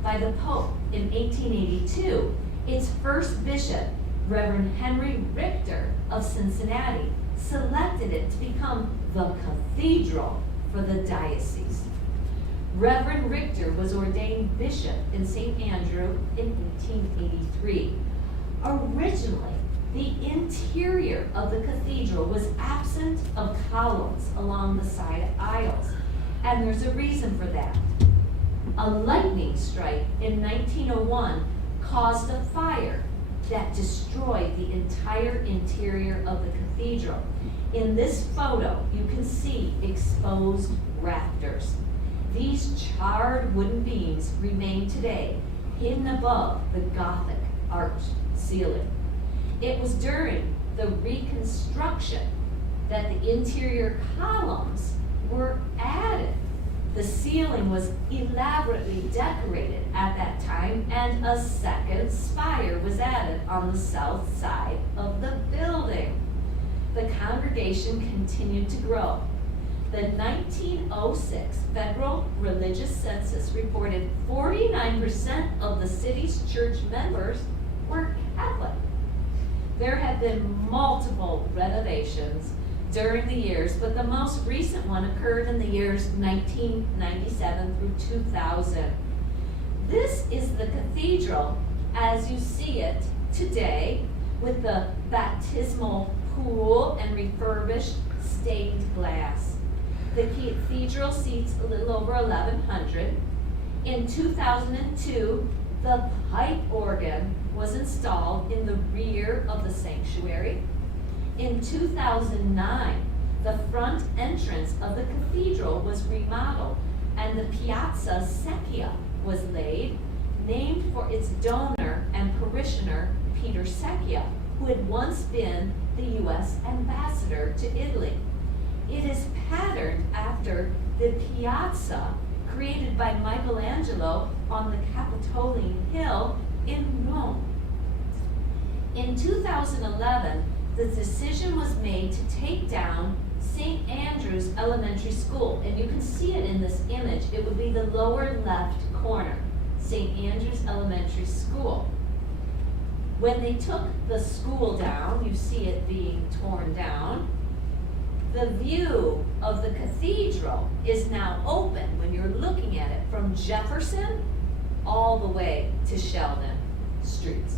by the Pope in 1882, its first bishop, Reverend Henry Richter of Cincinnati, selected it to become the cathedral for the diocese. Reverend Richter was ordained bishop in St. Andrew in 1883. Originally, the interior of the cathedral was absent of columns along the side aisles, and there's a reason for that. A lightning strike in 1901 caused a fire that destroyed the entire interior of the cathedral. In this photo, you can see exposed rafters. These charred wooden beams remain today, hidden above the Gothic arched ceiling. It was during the reconstruction that the interior columns were added. The ceiling was elaborately decorated at that time, and a second spire was added on the south side of the building. The congregation continued to grow. The 1906 federal religious census reported 49% of the city's church members were Catholic. There have been multiple renovations during the years, but the most recent one occurred in the years 1997 through 2000. This is the cathedral as you see it today, with the baptismal pool and refurbished stained glass. The cathedral seats a little over 1,100. In 2002, the pipe organ was installed in the rear of the sanctuary. In 2009, the front entrance of the cathedral was remodeled and the Piazza Secchia was laid, named for its donor and parishioner, Peter Secchia, who had once been the U.S. ambassador to Italy. It is patterned after the piazza created by Michelangelo on the Capitoline Hill in Rome. In 2011, the decision was made to take down St. Andrew's Elementary School, and you can see it in this image. It would be the lower left corner, St. Andrew's Elementary School. When they took the school down, you see it being torn down, the view of the cathedral is now open when you're looking at it from Jefferson all the way to Sheldon streets.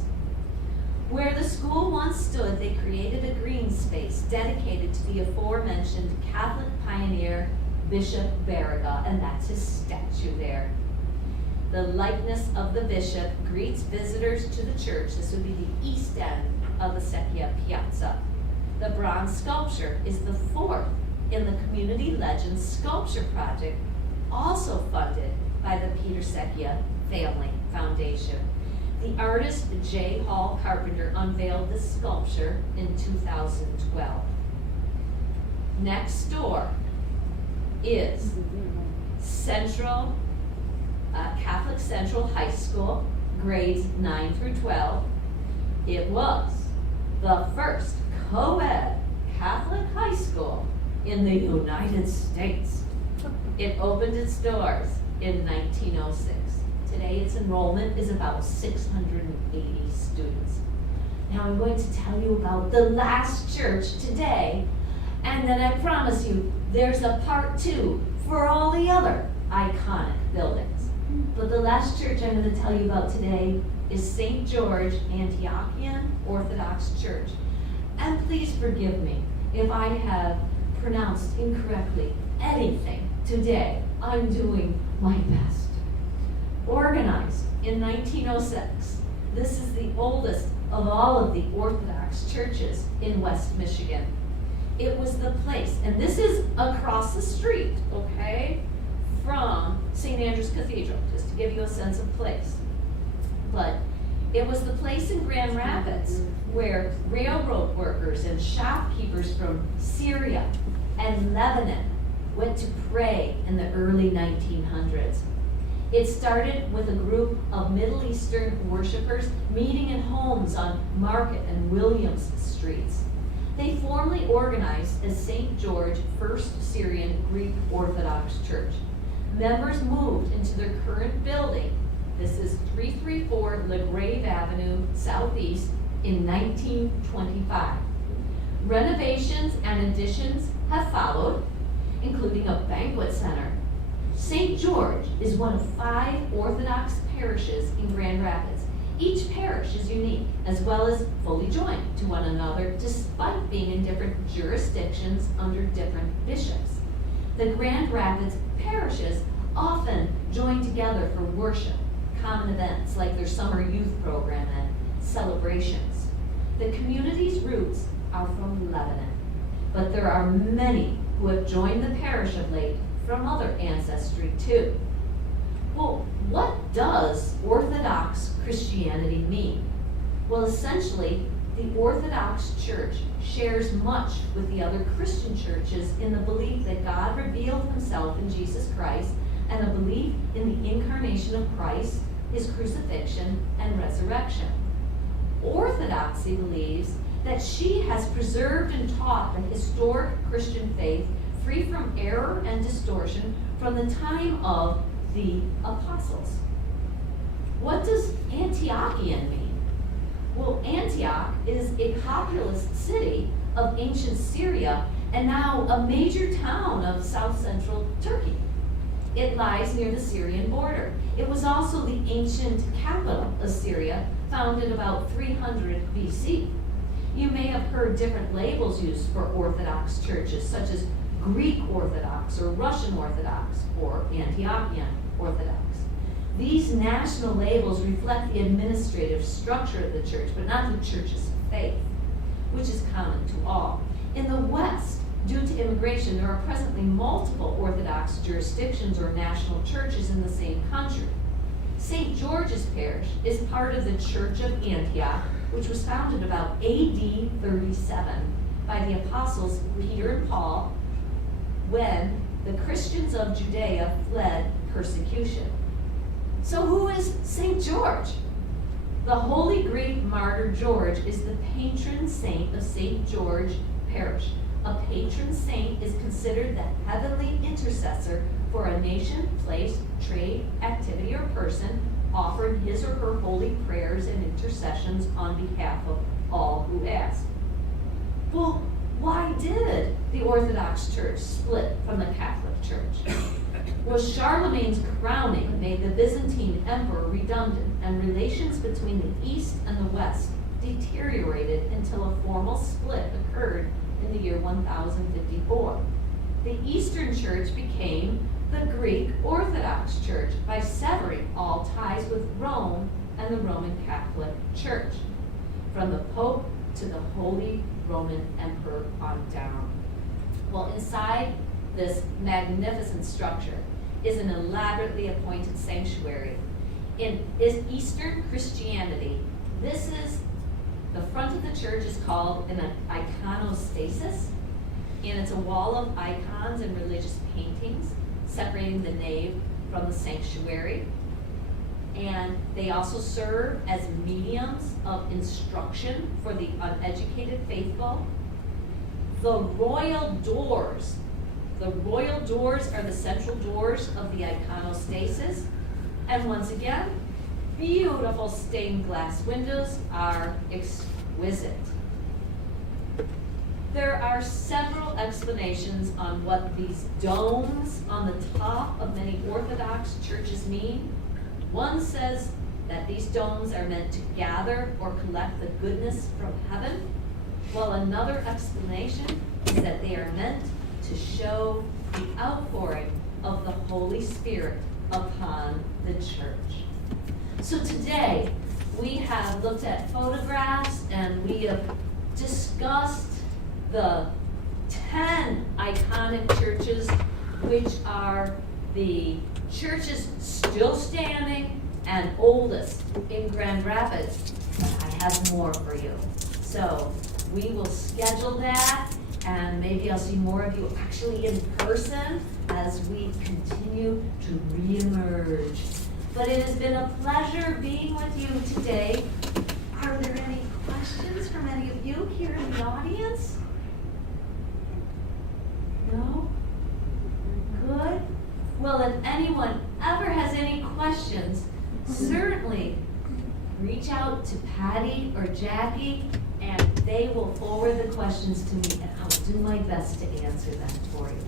Where the school once stood, they created a green space dedicated to the aforementioned Catholic pioneer, Bishop Barriga, and that's his statue there. The likeness of the bishop greets visitors to the church. This would be the east end of the Secchia Piazza. The bronze sculpture is the fourth in the Community Legends Sculpture Project, also funded by the Peter Secchia Family Foundation. The artist J. Hall Carpenter unveiled this sculpture in 2012. Next door is Catholic Central High School, grades 9 through 12. It was the first co-ed Catholic high school in the United States. It opened its doors in 1906. Today its enrollment is about 680 students. Now I'm going to tell you about the last church today, and then I promise you there's a part 2 for all the other iconic buildings. But the last church I'm going to tell you about today is St. George Antiochian Orthodox Church. And please forgive me if I have pronounced incorrectly anything today. I'm doing my best. Organized in 1906, this is the oldest of all of the Orthodox churches in West Michigan. It was the place, and this is across the street, okay, from St. Andrew's Cathedral, just to give you a sense of place. But it was the place in Grand Rapids where railroad workers and shopkeepers from Syria and Lebanon went to pray in the early 1900s. It started with a group of Middle Eastern worshipers meeting in homes on Market and Williams Streets. They formally organized as St. George First Syrian Greek Orthodox Church. Members moved into their current building. This is 334 LaGrave Avenue Southeast in 1925. Renovations and additions have followed, including a banquet center. St. George is one of 5 Orthodox parishes in Grand Rapids. Each parish is unique, as well as fully joined to one another, despite being in different jurisdictions under different bishops. The Grand Rapids parishes often join together for worship, common events like their summer youth program and celebrations. The community's roots are from Lebanon, but there are many who have joined the parish of late from other ancestry too. Well, what does Orthodox Christianity mean? Well, essentially, the Orthodox Church shares much with the other Christian churches in the belief that God revealed himself in Jesus Christ, and a belief in the incarnation of Christ, his crucifixion and resurrection. Orthodoxy believes that she has preserved and taught the historic Christian faith free from error and distortion from the time of the apostles. What does Antiochian mean? Well, Antioch is a populous city of ancient Syria and now a major town of south-central Turkey. It lies near the Syrian border. It was also the ancient capital of Syria, founded about 300 BC. You may have heard different labels used for Orthodox churches, such as Greek Orthodox or Russian Orthodox or Antiochian Orthodox. These national labels reflect the administrative structure of the church, but not the church's faith, which is common to all. In the West, due to immigration, there are presently multiple Orthodox jurisdictions or national churches in the same country. St. George's Parish is part of the Church of Antioch, which was founded about AD 37 by the apostles Peter and Paul when the Christians of Judea fled persecution. So who is St. George? The holy Greek martyr George is the patron saint of St. George Parish. A patron saint is considered the heavenly intercessor for a nation, place, trade, activity, or person, offering his or her holy prayers and intercessions on behalf of all who ask. Well, why did the Orthodox Church split from the Catholic Church? Well, Charlemagne's crowning made the Byzantine emperor redundant, and relations between the East and the West deteriorated until a formal split occurred in the year 1054. The Eastern Church became the Greek Orthodox Church by severing all ties with Rome and the Roman Catholic Church, from the Pope to the Holy Roman Emperor on down. Well, inside this magnificent structure is an elaborately appointed sanctuary. In Eastern Christianity, the front of the church is called an iconostasis, and it's a wall of icons and religious paintings separating the nave from the sanctuary. And they also serve as mediums of instruction for the uneducated faithful. The royal doors are the central doors of the iconostasis. And once again, beautiful stained glass windows are exquisite. There are several explanations on what these domes on the top of many Orthodox churches mean. One says that these domes are meant to gather or collect the goodness from heaven, while another explanation is that they are meant to show the outpouring of the Holy Spirit upon the church. So today, we have looked at photographs and we have discussed the 10 iconic churches, which are the churches still standing and oldest in Grand Rapids. But I have more for you. So we will schedule that, and maybe I'll see more of you actually in person as we continue to reemerge. But it has been a pleasure being with you today. Are there any questions from any of you here in the audience? No? Good. Well, if anyone ever has any questions, certainly reach out to Patty or Jackie, and they will forward the questions to me, and I'll do my best to answer them for you.